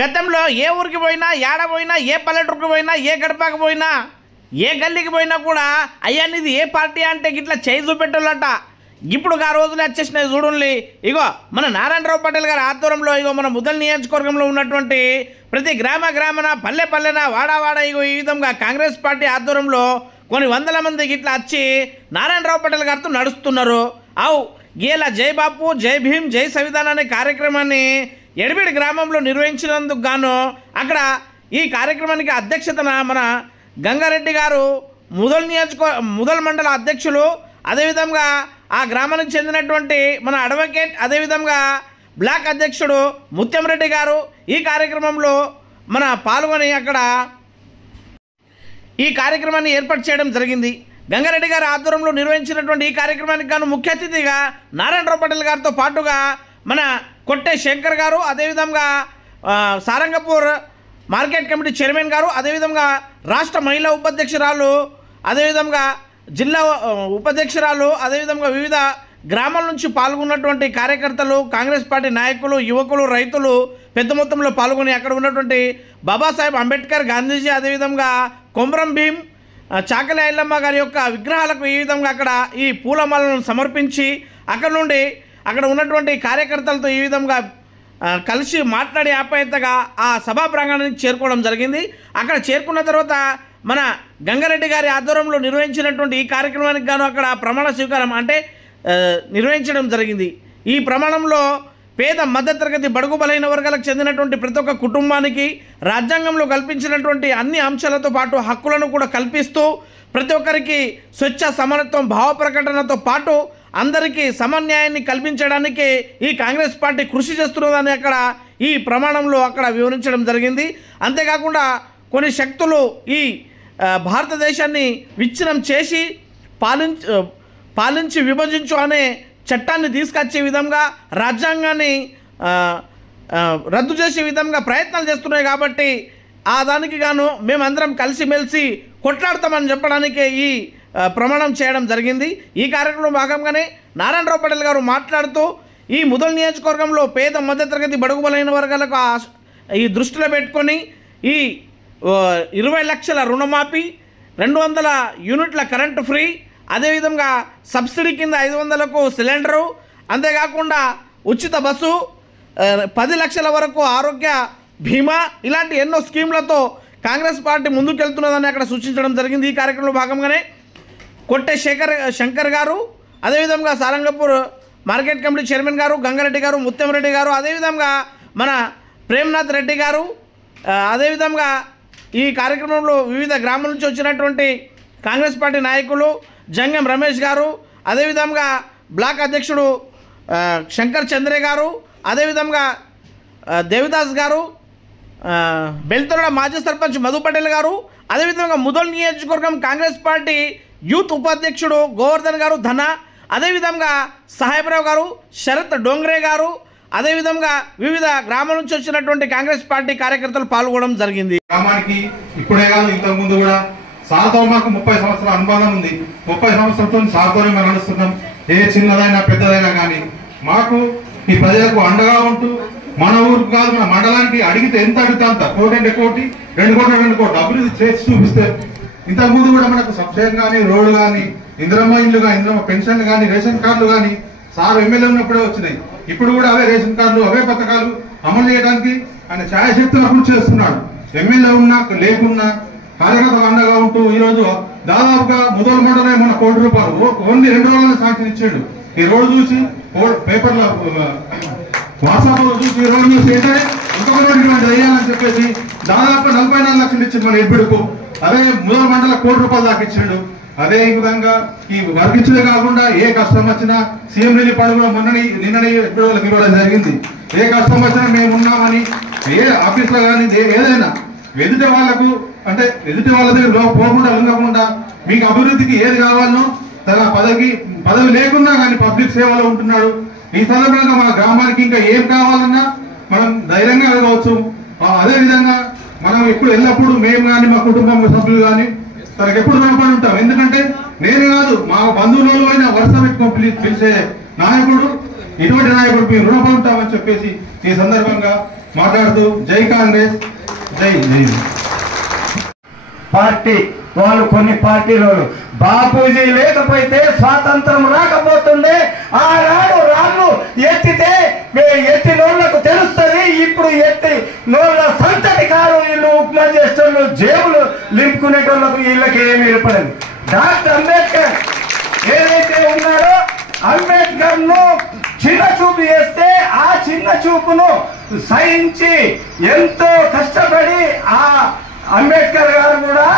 గతంలో ఏ ఊరికి పోయినా, ఏడ పోయినా, ఏ పల్లెటూరుకి పోయినా, ఏ గడపకి పోయినా, ఏ గల్లీకి పోయినా కూడా అయ్యా నీది ఏ పార్టీ అంటే గిట్లా చేయి చూపెట్టాలట. ఇప్పుడు ఆ రోజులు వచ్చేసినాయి చూడండి. ఇగో మన నారాయణరావు పటేల్ గారి ఆధ్వర్యంలో ఇగో మన ముదల్ నియోజకవర్గంలో ఉన్నటువంటి ప్రతి గ్రామాన, పల్లెన, వాడ ఇగో ఈ విధంగా కాంగ్రెస్ పార్టీ ఆధ్వర్యంలో కొన్ని వందల మంది గిట్లా వచ్చి నారాయణరావు పటేల్ గారితో నడుస్తున్నారు. అవు గీలా జై బాపు, జై భీమ్, జై సంవిధాన్ అనే కార్యక్రమాన్ని ఎడిబిడి గ్రామంలో నిర్వహించినందుకు గాను అక్కడ ఈ కార్యక్రమానికి అధ్యక్షతన మన గంగారెడ్డి గారు ముదల్ మండల అధ్యక్షులు, అదేవిధంగా ఆ గ్రామానికి చెందినటువంటి మన అడ్వకేట్, అదేవిధంగా బ్లాక్ అధ్యక్షుడు ముత్యంరెడ్డి గారు ఈ కార్యక్రమంలో మన పాల్గొని అక్కడ ఈ కార్యక్రమాన్ని ఏర్పాటు చేయడం జరిగింది. గంగారెడ్డి గారి ఆధ్వర్యంలో నిర్వహించినటువంటి ఈ కార్యక్రమానికి గాను ముఖ్య అతిథిగా నారాయణరావు పటేల్ గారితో పాటుగా మన కొట్టే శంకర్ గారు, అదేవిధంగా సారంగపూర్ మార్కెట్ కమిటీ చైర్మన్ గారు, అదేవిధంగా రాష్ట్ర మహిళా ఉపాధ్యక్షురాలు, అదేవిధంగా జిల్లా ఉపాధ్యక్షురాలు, అదేవిధంగా వివిధ గ్రామాల నుంచి పాల్గొన్నటువంటి కార్యకర్తలు, కాంగ్రెస్ పార్టీ నాయకులు, యువకులు, రైతులు పెద్ద మొత్తంలో పాల్గొని అక్కడ ఉన్నటువంటి బాబాసాహెబ్ అంబేద్కర్, గాంధీజీ, అదేవిధంగా కొమరం భీం, చాకలి ఐలమ్మ గారి యొక్క విగ్రహాలకు ఈ విధంగా అక్కడ ఈ పూలమాలను సమర్పించి అక్కడ ఉన్నటువంటి కార్యకర్తలతో ఈ విధంగా కలిసి మాట్లాడి ఆప్యాయతగా ఆ సభా ప్రాంగణానికి చేరుకోవడం జరిగింది. అక్కడ చేరుకున్న తర్వాత మన గంగారెడ్డి గారి ఆధ్వర్యంలో నిర్వహించినటువంటి ఈ కార్యక్రమానికి గాను అక్కడ ప్రమాణ స్వీకారం నిర్వహించడం జరిగింది. ఈ ప్రమాణంలో పేద మధ్యతరగతి బడుగు బలైన వర్గాలకు చెందినటువంటి ప్రతి ఒక్క కుటుంబానికి రాజ్యాంగంలో కల్పించినటువంటి అన్ని అంశాలతో పాటు హక్కులను కూడా కల్పిస్తూ ప్రతి ఒక్కరికి స్వచ్ఛ సమానత్వం భావ ప్రకటనతో పాటు అందరికీ సమన్యాయాన్ని కల్పించడానికి ఈ కాంగ్రెస్ పార్టీ కృషి చేస్తున్నదని అక్కడ ఈ ప్రమాణంలో అక్కడ వివరించడం జరిగింది. అంతేకాకుండా కొన్ని శక్తులు ఈ భారతదేశాన్ని విచ్ఛిన్నం చేసి పాలించి విభజించు అనే చట్టాన్ని తీసుకొచ్చే విధంగా రాజ్యాంగాన్ని రద్దు చేసే విధంగా ప్రయత్నాలు చేస్తున్నాయి. కాబట్టి ఆ దానికి గాను మేమందరం కలిసిమెలిసి కొట్లాడతామని చెప్పడానికి ఈ ప్రమాణం చేయడం జరిగింది. ఈ కార్యక్రమంలో భాగంగానే నారాయణరావు పటేల్ గారు మాట్లాడుతూ ఈ ముదల్ నియోజకవర్గంలో పేద మధ్యతరగతి బడుగు బలైన వర్గాలకు ఈ దృష్టిలో పెట్టుకొని ఈ 20 లక్షల రుణమాఫీ, 200 యూనిట్ల కరెంటు ఫ్రీ, అదేవిధంగా సబ్సిడీ కింద 500కు సిలిండరు, అంతేకాకుండా ఉచిత బస్సు, 10 లక్షల వరకు ఆరోగ్య బీమా, ఇలాంటి ఎన్నో స్కీమ్లతో కాంగ్రెస్ పార్టీ ముందుకెళ్తున్నదని అక్కడ సూచించడం జరిగింది. ఈ కార్యక్రమంలో భాగంగానే కొట్టే శంకర్ గారు, అదేవిధంగా సారంగపూర్ మార్కెట్ కమిటీ చైర్మన్ గారు గంగారెడ్డి గారు, ముత్యంరెడ్డి గారు, అదేవిధంగా మన ప్రేమ్నాథ్ రెడ్డి గారు, అదేవిధంగా ఈ కార్యక్రమంలో వివిధ గ్రామాల నుంచి వచ్చినటువంటి కాంగ్రెస్ పార్టీ నాయకులు జంగం రమేష్ గారు, అదేవిధంగా బ్లాక్ అధ్యక్షుడు శంకర్ చంద్రే గారు, అదేవిధంగా దేవిదాస్ గారు, బెల్తోడ మాజీ సర్పంచ్ మధు పటేల్ గారు, అదేవిధంగా ముదల్ నియోజకవర్గం కాంగ్రెస్ పార్టీ యూత్ ఉపాధ్యక్షుడు గోవర్ధన్ గారు ధన, అదేవిధంగా సాహెబ్రావు గారు, శరత్ డోంగ్రే గారు, అదేవిధంగా వివిధ గ్రామాల నుంచి వచ్చినటువంటి కాంగ్రెస్ పార్టీ కార్యకర్తలు పాల్గొనడం జరిగింది. గ్రామానికి ఇప్పుడే కాదు, ఇంతకు ముందు కూడా సార్తో మాకు 30 సంవత్సరాల అనుభవం ఉంది. 30 సంవత్సరాలతో సార్తోనే మనం నడుస్తున్నాం. ఏ చిన్నదైనా పెద్దదైనా కానీ మాకు ఈ ప్రజలకు అండగా ఉంటూ మన ఊరికి కాదు మన మండలానికి అడిగితే ఎంత అడిగితే అంత, 1 కోటి అంటే 1 కోటి, 2 కోట్లు 2 కోట్లు అభివృద్ధి చేసి చూపిస్తే. ఇంతకు ముందు కూడా మనకు సబ్సిడీ కానీ, రోడ్లు కానీ, ఇందిరమ్మ ఇండ్లు కానీ, ఇందిరమ్మ పెన్షన్లు కానీ, రేషన్ కార్డులు కానీ సార్ ఎమ్మెల్యే ఉన్నప్పుడే వచ్చినాయి. ఇప్పుడు కూడా అవే రేషన్ కార్డులు, అవే పథకాలు అమలు చేయడానికి ఆయన ఛాయశక్తులు అభివృద్ధి చేస్తున్నాడు. ఎమ్మెల్యే ఉన్నా లేకున్నా కార్యకర్తలు అండగా ఉంటూ ఈరోజు దాదాపుగా ముదల్ మండలే మన 1 కోటి రూపాయలు ఓన్లీ 2 రోజుల్లో సాక్షి ఇచ్చాడు. ఈ రోడ్డు చూసి పేపర్ల వాట్సాప్లో చూసి ఈ రోడ్డు చూసి ఏంటంటే ఇంకొక రోడ్డు ఇటువంటి వేయాలని చెప్పేసి దాదాపు 44 లక్షలు ఇచ్చింది మన ఎబ్బిడుకు. అదే ముదల్ మండల 1 కోటి రూపాయలు దాకా ఇచ్చాడు. అదే విధంగా ఈ వర్గించడే కాకుండా ఏ కష్టం వచ్చినా సీఎం రిలీఫ్ ఫండ్ కూడా నిన్ననే ఎప్పుడు ఇవ్వడం జరిగింది. ఏ కష్టం వచ్చినా మేము ఉన్నామని ఏ ఆఫీస్లో కానీ ఏదైనా ఎదుటి వాళ్లకు అంటే ఎదుటి వాళ్ళ దగ్గర పోకుండా ఉండకుండా మీకు అభివృద్ధికి ఏది కావాలనో తన పదవి లేకున్నా కానీ పబ్లిక్ సేవలో ఉంటున్నాడు. ఈ సందర్భంగా మన గ్రామానికి ఇంకా ఏం కావాలన్నా మనం ధైర్యంగా అడగవచ్చు. అదేవిధంగా మనం ఎప్పుడు ఎల్లప్పుడూ మేము కానీ మా కుటుంబం సభ్యులు కానీ తనకు ఎప్పుడు రుణపడి ఉంటాం. ఎందుకంటే నేను కాదు మా బంధువులలో అయినా వరుస పెట్టుకొని పిలిచే నాయకుడు ఇటువంటి నాయకుడు మేము రుణపడి ఉంటామని చెప్పేసి ఈ సందర్భంగా మాట్లాడుతూ జై కాంగ్రెస్, జై జై పార్టీ వాళ్ళు కొన్ని పార్టీలు బాపూజీ లేకపోతే స్వాతంత్రం రాకపోతుండే. ఆనాడు రాళ్ళు ఎత్తితే ఎత్తి నోళ్లకు తెలుస్తుంది. ఇప్పుడు ఎత్తి నోళ్ళ సంతటి కారు వీళ్ళు ఉప్మా చేసేటోళ్ళు, జేబులు నింపుకునేటోళ్ళకు వీళ్ళకి ఏమి ఏర్పడింది. డాక్టర్ అంబేద్కర్ ఏదైతే ఉన్నాడో అంబేద్కర్ ను చిన్న చూపు చేస్తే ఆ చిన్న చూపును సహించి ఎంతో కష్టపడి ఆ అంబేద్కర్ గారు కూడా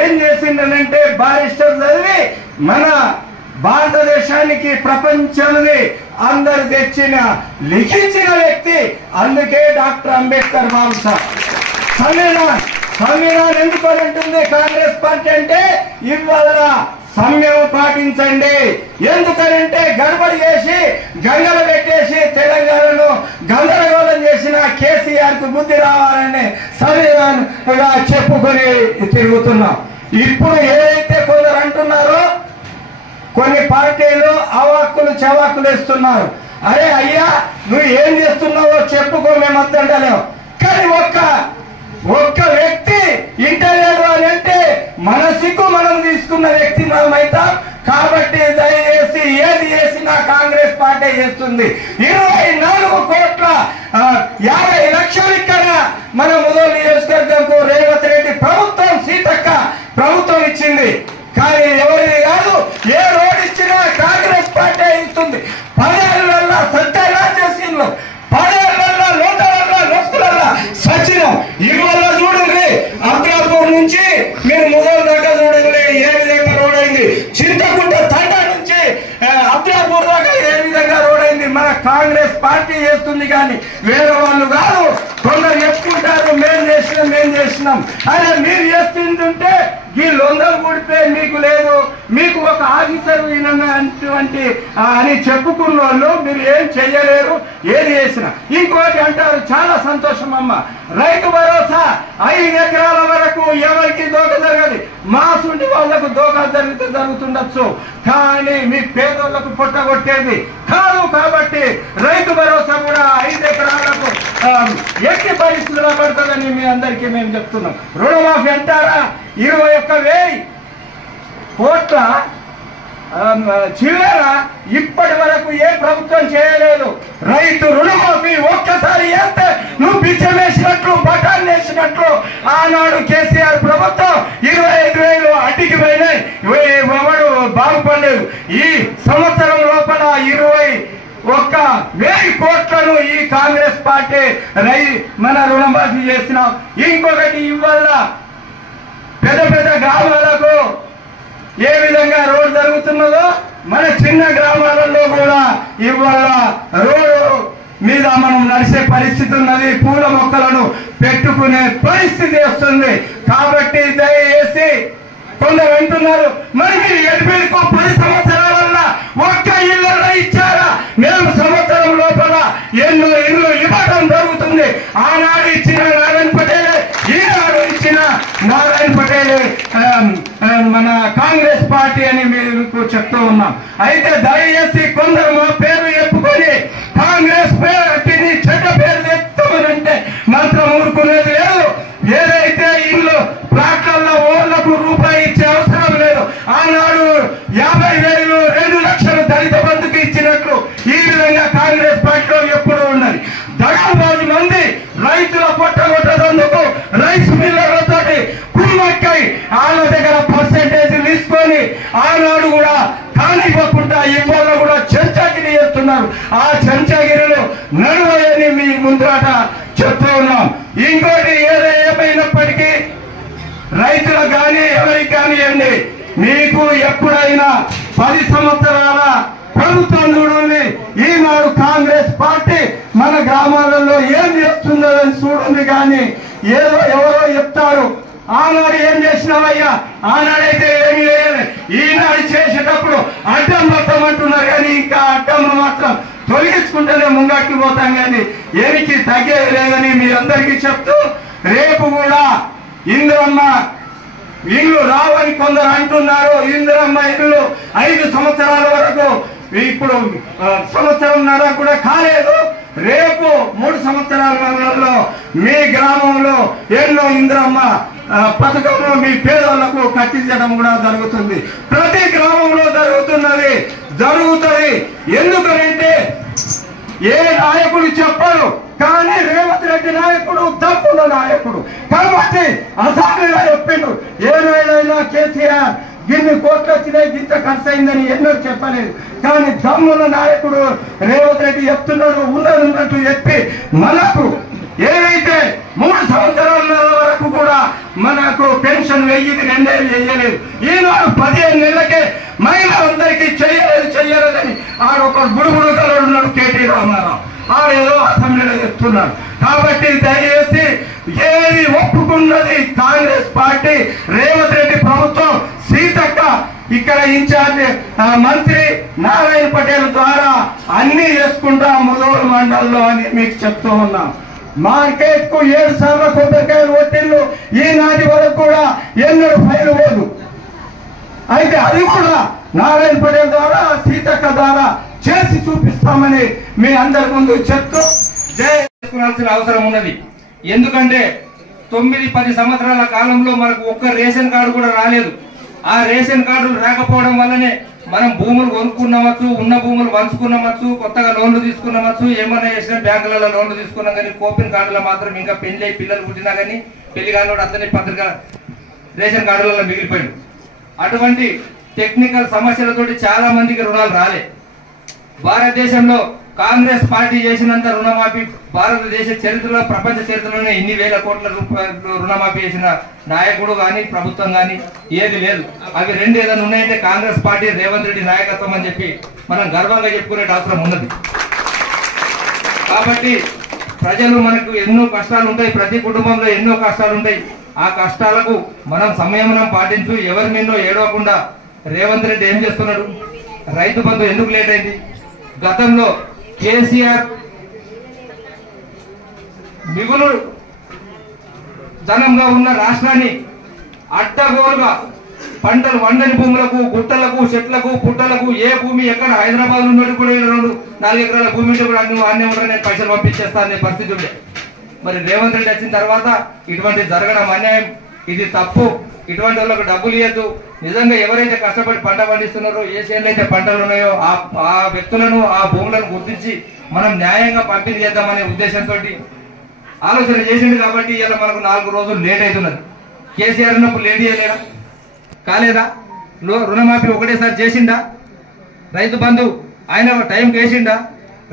ఏం చేసిండనంటే బారిస్టర్ చదివి మన భారతదేశానికి ప్రపంచాన్ని అందరు తెచ్చిన లిఖించిన వ్యక్తి. అందుకే డాక్టర్ అంబేద్కర్ బాబు సార్ సంవిధానం ఎందుకు అంటుంది కాంగ్రెస్ పార్టీ అంటే ఇవాళ సంయమ పాటించండి. ఎందుకనంటే గడబడి చేసి గంగలు పెట్టేసి తెలంగాణను గందరగోళం చేసిన కేసీఆర్ కు బుద్ధి రావాలని సంవిధానంగా చెప్పుకొని తిరుగుతున్నాం. ఇప్పుడు ఏదైతే కొందరు అంటున్నారో కొన్ని పార్టీలు అవాక్కులు చవాకులు వేస్తున్నారు. అరే అయ్యా నువ్వు ఏం చేస్తున్నావో చెప్పుకో, మేము అర్థంటలేము. కానీ ఒక్క వ్యక్తి ఇంటర్వ్యూ అని అంటే మన సిగ్గు మనం తీసుకున్న వ్యక్తి మనం అవుతాం. కాబట్టి దయచేసి ఏది చేసినా కాంగ్రెస్ పార్టీ చేస్తుంది. 24,50,00,000 ఇక్కడ మన ముదోల్ నియోజకవర్గంకు రేవంత్ రెడ్డి ప్రభుత్వం సీతక్క ప్రభుత్వం ఇచ్చింది. కానీ ఎవరిది కాదు. ఏ రోడ్ ఇచ్చినా కాంగ్రెస్ పార్టీ ఇస్తుంది. 10 ఏళ్లలో సత్యరాజేసిండ్రు, 10 ఏళ్లలో లోటలలో నొస్తులలో సచినం. ఇవాళ చూడండి అబ్రాపూర్ నుంచి మీరు ముదోల్ దాకా చూడండి ఏ విధంగా రోడ్ అయింది. చింతకుంట తండ నుంచి అబ్రాపూర్ దాకా ఏ విధంగా రోడ్ అయింది. మన కాంగ్రెస్ పార్టీ చేస్తుంది కానీ వేరే వాళ్ళు కాదు. కొందరు చెప్పుకుంటారు మేం చేసినాం. అదే మీరు చేస్తుంటే వీళ్ళు 100 కూడితే మీకు లేదు, మీకు ఒక ఆఫీసర్ అటువంటి అని చెప్పుకున్న వాళ్ళు మీరు ఏం చెయ్యలేరు ఏది చేసినా. ఇంకోటి అంటారు చాలా సంతోషం అమ్మ, రైతు భరోసా 5 ఎకరాల వరకు ఎవరికి దోక జరగదు. మాసుండి వాళ్లకు దోక జరుగుతుండొచ్చు, కానీ మీ పేదోళ్లకు పొట్టగొట్టేది కాదు. కాబట్టి రైతు భరోసా కూడా 5 ఎకరాలకు ఎట్టి పరిస్థితుల్లో పడుతుందని మీ అందరికీ మేము చెప్తున్నాం. రుణమాఫీ అంటారా 21,000 కోట్ల చిల్లర ఇప్పటి వరకు ఏ ప్రభుత్వం చేయలేదు. రైతు రుణమాఫీ ఒక్కసారి వేస్తే నువ్వు బిచ్చం వేసినట్లు బఠాన్ వేసినట్లు ఆనాడు కేసీఆర్ ప్రభుత్వం 25,000 అడ్డికి పోయినాయి. ఎవడు బాగుపడలేదు. ఈ సంవత్సరం లోపల 21,000 కోట్లను ఈ కాంగ్రెస్ పార్టీ మన రుణమాఫీ చేసినాం. ఇంకొకటి ఇవాళ పెద్ద పెద్ద గ్రామాలకు ఏ విధంగా రోడ్ జరుగుతున్నదో మన చిన్న గ్రామాలలో కూడా ఇవాళ రోడ్డు మీద మనం నడిచే పరిస్థితి ఉన్నది. పూల మొక్కలను పెట్టుకునే పరిస్థితి వస్తుంది. కాబట్టి దయచేసి కొందరు అంటున్నారు మరి మీరు ఎటుపేరుకో 10 సంవత్సరాలన్నా ఒక్క ఇళ్ళలో ఇచ్చారా? మేము సంవత్సరం లోపల ఎన్నో ఇళ్ళు ఇవ్వడం జరుగుతుంది. ఆనాడు ఇచ్చిన నారాయణ పటేలే, ఈనాడు ఇచ్చిన నారాయణ పటేలే మన కాంగ్రెస్ పార్టీ అని మీకు చెప్తూ ఉన్నాం. అయితే దయచేసి కొందరు మా పేరు చెప్పుకొని కాంగ్రెస్ పార్టీని చెడ్డ పేరు తెస్తామనంటే మాత్రం ఊరుకునేది లేదు. ఏదైతే ఇల్లు ప్లాట్లలో ఓళ్లకు రూపాయి ఇచ్చే అవసరం లేదు. ఆనాడు 50,000 2 లక్షలు దళిత బంధుకు ఇచ్చినట్లు ఈ విధంగా కాంగ్రెస్ పార్టీలో ఎప్పుడు ఉన్నది. దగాబాజు మంది రైతుల పొట్టగొట్టడందుకు రైస్ మిల్లర్లతో కుమ్మక్కై వాళ్ళ దగ్గర పర్సెంటేజ్ తీసుకొని ఆనాడు కూడా కానివ్వకుండా ఇవాళ కూడా చెంచాగిరి చేస్తున్నారు. ఆ చెంచాగిరిలో నడువని మీ ముందట చెప్తూ ఉన్నాం. ఇంకోటి ఏమైనప్పటికీ రైతులకు కానీ ఎవరికి కానివ్వండి, మీకు ఎప్పుడైనా 10 సంవత్సరాల ప్రభుత్వం చూడండి. ఈనాడు కాంగ్రెస్ పార్టీ మన గ్రామాలలో ఏం చేస్తుందో చూడండి. కానీ ఏదో ఎవరో చెప్తారు ఆనాడు ఏం చేసినావయ్యా, ఆనాడైతే ఏమి లేదు. ఈనాడు చేసేటప్పుడు అడ్డం మొత్తం అంటున్నారు కానీ ఇంకా అడ్డంను మాత్రం తొలగించుకుంటేనే ముంగట్టు పోతాం కానీ ఏమికి తగ్గేది లేదని మీ అందరికీ చెప్తూ, రేపు కూడా ఇందిరమ్మ ఇల్లు రావని కొందరు అంటున్నారు. ఇందిరమ్మ ఇల్లు 5 సంవత్సరాల వరకు ఇప్పుడు 1.5 సంవత్సరం కూడా కాలేదు. రేపు 3 సంవత్సరాలలో మీ గ్రామంలో ఎన్నో ఇంద్రమ్మ పథకంలో మీ పేదలకు కట్టించడం కూడా జరుగుతుంది. ప్రతి గ్రామంలో జరుగుతుంది. ఎందుకంటే ఏ నాయకుడు చెప్పరు, కానీ రేవంత్ రెడ్డి నాయకుడు దమ్ముల నాయకుడు కాబట్టి అసెంబ్లీలో చెప్పిండు. ఏనాడైనా కేసీఆర్ గిన్ని కోట్లు వచ్చినాయి, గింత ఖర్చు అయిందని ఎన్నో చెప్పలేదు. కానీ దమ్ముల నాయకుడు రేవంత్ రెడ్డి చెప్తున్నాడు, ఉన్నట్టు చెప్పి మనకు ఏదైతే 3 సంవత్సరాల వరకు కూడా మనకు పెన్షన్ 1000 చేయలేదు. ఈనాడు 15 నెలలకే మహిళలందరికీ చెయ్యలేదని ఆడొక గుడుగుడు కలడు ఉన్నాడు కేటీ రామారావు, ఆడేదో అసెంబ్లీలో చెప్తున్నాడు. కాబట్టి దయచేసి ఏది ఒప్పుకున్నది కాంగ్రెస్ పార్టీ, రేవంత్ రెడ్డి ప్రభుత్వం, సీతక్క ఇక్కడ ఇన్ఛార్జ్ మంత్రి నారాయణ పటేల్ ద్వారా అన్ని చేసుకుంటా ముదోడు మండలంలో అని మీకు చెప్తూ ఉన్నాం. మార్కెట్ కు 7 సార్లు కొబ్బరికాయలు కొట్టిళ్ళు, ఈనాటి వరకు కూడా ఎన్నడూ ఫైల్ పోదు. అయితే అది కూడా నారాయణ పటేల్ ద్వారా సీతక్క ద్వారా చేసి చూపిస్తామని మీ అందరి ముందు చెప్తూ చేసుకోవాల్సిన అవసరం ఉన్నది. ఎందుకంటే 9-10 సంవత్సరాల కాలంలో మనకు ఒక్క రేషన్ కార్డు కూడా రాలేదు. ఆ రేషన్ కార్డు రాకపోవడం వల్లనే మనం భూములు కొనుక్కున్నామచ్చు, ఉన్న భూములు పంచుకున్నామచ్చు, కొత్తగా లోన్లు తీసుకున్నామచ్చు, ఏమైనా చేసినా బ్యాంకులలో లోన్లు తీసుకున్నాం. కానీ కోపిన్ కార్డులో మాత్రం ఇంకా పెళ్లి పిల్లలు పుట్టినా కానీ పెళ్లి కాని అతని పత్రిక రేషన్ కార్డులలో మిగిలిపోయాడు. అటువంటి టెక్నికల్ సమస్యలతోటి చాలా మందికి రుణాలు రాలే. భారతదేశంలో కాంగ్రెస్ పార్టీ చేసినంత రుణమాఫీ భారతదేశ చరిత్రలో, ప్రపంచ చరిత్రలోనే ఇన్ని వేల కోట్ల రూపాయలు రుణమాఫీ చేసిన నాయకుడు కానీ ప్రభుత్వం కానీ ఏది లేదు. అవి 2 ఏదైనా ఉన్నాయంటే కాంగ్రెస్ పార్టీ, రేవంత్ రెడ్డి నాయకత్వం అని చెప్పి మనం గర్వంగా చెప్పుకునే అవసరం ఉన్నది. కాబట్టి ప్రజలు మనకు ఎన్నో కష్టాలు ఉంటాయి, ప్రతి కుటుంబంలో ఎన్నో కష్టాలు ఉంటాయి. ఆ కష్టాలకు మనం సంయమనం పాటించు, ఎవరి మీదో ఏడవకుండా రేవంత్ రెడ్డి ఏం చేస్తున్నాడు? రైతు బంధు ఎందుకు లేట్ అయింది? గతంలో కేసీఆర్ మిగులు ధనంగా ఉన్న రాష్ట్రాన్ని అడ్డగోలుగా పంటలు వండని భూములకు, గుట్టలకు, చెట్లకు, పుట్టలకు, ఏ భూమి ఎక్కడ హైదరాబాద్ నుండి కూడా 2-4 ఎకరాల భూమి ఉంటే కూడా అన్నీ కూడా నేను పైసలు పంపించేస్తా అనే పరిస్థితి ఉండే. మరి రేవంత్ రెడ్డి వచ్చిన తర్వాత ఇటువంటి జరగడం అన్యాయం, ఇది తప్పు. ఇటువంటి వాళ్ళకు డబ్బులు ఇవ్వద్దు. నిజంగా ఎవరైతే కష్టపడి పంట పండిస్తున్నారో, ఏ చేనులు అయితే పంటలు ఉన్నాయో ఆ వ్యక్తులను, ఆ భూములను గుర్తించి మనం న్యాయంగా పంపిణీ చేద్దామనే ఉద్దేశంతో ఆలోచన చేసింది. కాబట్టి ఇలా మనకు 4 రోజులు లేట్ అవుతున్నది. కేసీఆర్ ఉన్నప్పుడు లేట్ చేయలేదా? కాలేదా? రుణమాఫీ ఒకటేసారి చేసిండా? రైతు బంధు ఆయన టైంకి వేసిండా?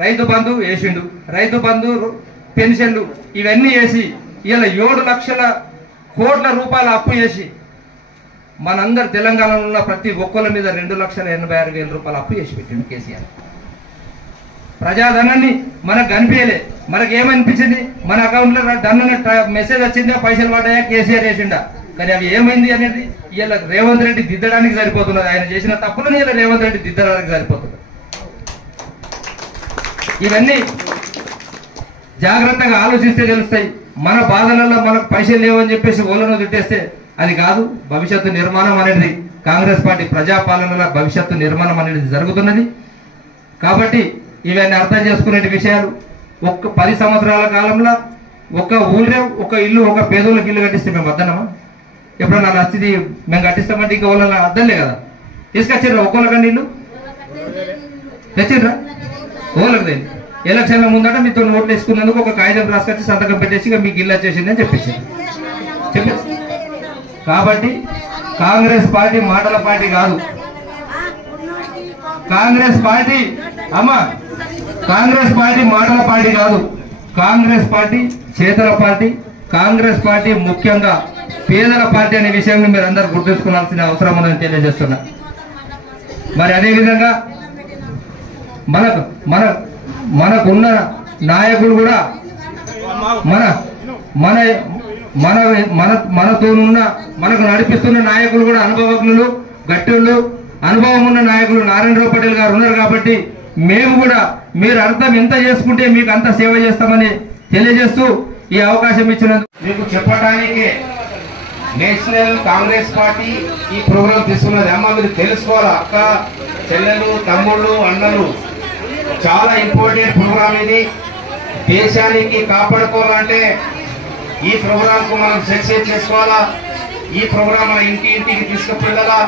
రైతు బంధు వేసిండు. రైతు బంధు, పెన్షన్లు ఇవన్నీ వేసి ఇలా 7 లక్షల కోట్ల రూపాయల అప్పు చేసి మనందరు తెలంగాణలో ఉన్న ప్రతి ఒక్కరి మీద 2,86,000 రూపాయల అప్పు చేసి పెట్టింది కేసీఆర్. ప్రజాధనాన్ని మనకు కనిపించలే. మనకు ఏమనిపించింది? మన అకౌంట్లో డన్న మెసేజ్ వచ్చిందా, పైసలు పడ్డాయా, కేసీఆర్ చేసిండా? కానీ అవి ఏమైంది అనేది ఇలా రేవంత్ రెడ్డి దిద్దడానికి సరిపోతున్నది. ఆయన చేసిన తప్పులను ఇలా రేవంత్ రెడ్డి దిద్దడానికి సరిపోతుంది. ఇవన్నీ జాగ్రత్తగా ఆలోచిస్తే తెలుస్తాయి. మన బాధలలో మనకు పైసలు లేవని చెప్పేసి ఓలను తిట్టేస్తే అది కాదు. భవిష్యత్తు నిర్మాణం అనేది కాంగ్రెస్ పార్టీ ప్రజాపాలనలో భవిష్యత్తు నిర్మాణం అనేది జరుగుతున్నది. కాబట్టి ఇవన్నీ అర్థం చేసుకునే విషయాలు. 10 సంవత్సరాల కాలంలో ఒక ఊళ్ళో ఒక ఇల్లు, ఒక పేదోళ్ళకి ఇల్లు కట్టిస్తే మేము వద్దనమా? ఎప్పుడన్నా నచ్చింది మేము కట్టిస్తామంటే ఇంకా వాళ్ళ అర్థంలే కదా. తీసుకొచ్చిర్రా ఒక్కోళ్ళకండి ఇల్లు తెచ్చిర్రా? ఓళ్ళకి ఎలక్షన్ల ముందట మీతో ఓట్లు వేసుకున్నందుకు ఒక కాగితం రాసుకొచ్చి సంతకం పెట్టేసి మీకు ఇల్లు వచ్చేసింది అని చెప్పేసి. కాబట్టి కాంగ్రెస్ పార్టీ మాటల పార్టీ కాదు. కాంగ్రెస్ పార్టీ కాంగ్రెస్ పార్టీ మాటల పార్టీ కాదు. కాంగ్రెస్ పార్టీ చేతల పార్టీ. కాంగ్రెస్ పార్టీ ముఖ్యంగా పేదల పార్టీ అనే విషయాన్ని మీరు అందరూ గుర్తుంచుకోవాల్సిన అవసరం ఉందని తెలియజేస్తున్నా. మరి అదేవిధంగా మనకున్న నాయకులు కూడా మనతోనున్న మనకు నడిపిస్తున్న నాయకులు కూడా అనుభవజ్ఞులు, గట్టిళ్ళు, అనుభవం ఉన్న నాయకులు నారాయణరావు పటేల్ గారు ఉన్నారు. కాబట్టి మేము కూడా మీరు అర్థం ఎంత చేసుకుంటే మీకు అంత సేవ చేస్తామని తెలియజేస్తూ ఈ అవకాశం ఇచ్చినందుకు మీకు చెప్పడానికి నేషనల్ కాంగ్రెస్ పార్టీ ఈ ప్రోగ్రాం తీసుకున్నది. అమ్మ మీరు తెలుసుకోవాలి, అక్క చెల్లెలు, తమ్ముళ్ళు, అన్నలు, చాలా ఇంపార్టెంట్ ప్రోగ్రామ్ ఇది. దేశానికి కాపాడుకోవాలంటే ఈ ప్రోగ్రాంకు మనం సక్సెస్ చేసుకోవాలా. ఈ ప్రోగ్రాం మన ఇంటికి తీసుకువెళ్ళాలా.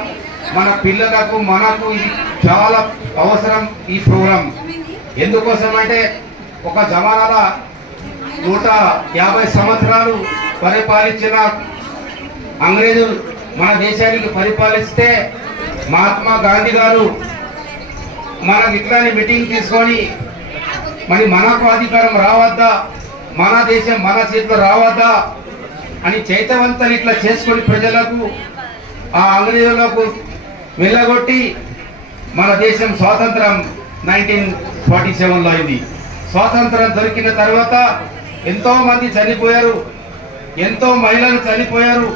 మన పిల్లలకు మనకు ఇది చాలా అవసరం. ఈ ప్రోగ్రాం ఎందుకోసం అంటే ఒక జమానాల 150 సంవత్సరాలు పరిపాలించిన అంగ్రేజులు మన దేశానికి పరిపాలిస్తే మహాత్మా గాంధీ గారు మనకు ఇట్లానే మీటింగ్ తీసుకొని మరి మనకు అధికారం రావద్దా, మన దేశం మన చేతిలో రావద్దా అని చైతన్యవంతాన్ని ఇట్లా చేసుకొని ప్రజలకు ఆ అంగ్రేజులకు వెళ్ళగొట్టి మన దేశం స్వాతంత్రం 1947లో అయింది. స్వాతంత్రం దొరికిన తర్వాత ఎంతో మంది చనిపోయారు, ఎంతో మహిళలు చనిపోయారు.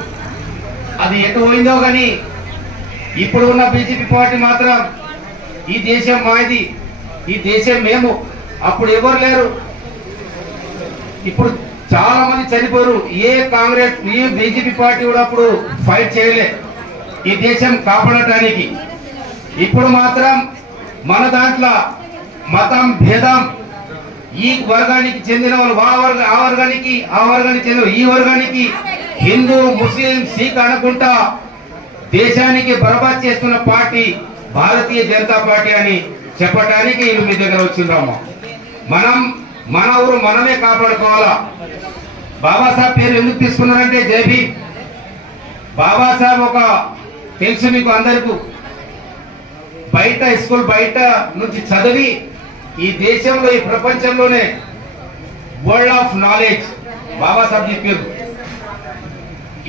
అది ఎటు పోయిందో కానీ ఇప్పుడు ఉన్న బీజేపీ పార్టీ మాత్రం ఈ దేశం మాది, ఈ దేశం మేము. అప్పుడు ఎవరు లేరు, ఇప్పుడు చాలా మంది చనిపోయారు. ఏ కాంగ్రెస్ ఏ బీజేపీ పార్టీ కూడా అప్పుడు ఫైట్ చేయలే ఈ దేశం కాపాడటానికి. ఇప్పుడు మాత్రం మన దాంట్లో మతం భేదం, ఈ వర్గానికి చెందిన వాళ్ళు ఆ వర్గానికి, ఆ వర్గానికి చెందిన ఈ వర్గానికి, హిందూ ముస్లిం సిక్ అనుకుంటా దేశానికి బర్బాద్ చేస్తున్న పార్టీ భారతీయ జనతా పార్టీ అని చెప్పడానికి మీ దగ్గర వచ్చిందాము. మనం మన ఊరు మనమే కాపాడుకోవాలా. బాబాసాహెబ్ పేరు ఎందుకు తీసుకున్నారంటే జైబీ బాబాసాహెబ్ ఒక తెలుసు మీకు అందరికీ, బయట స్కూల్ బయట నుంచి చదివి ఈ దేశంలో ఈ ప్రపంచంలోనే వరల్డ్ ఆఫ్ నాలెడ్జ్ బాబాసాహెబ్ చెప్పారు.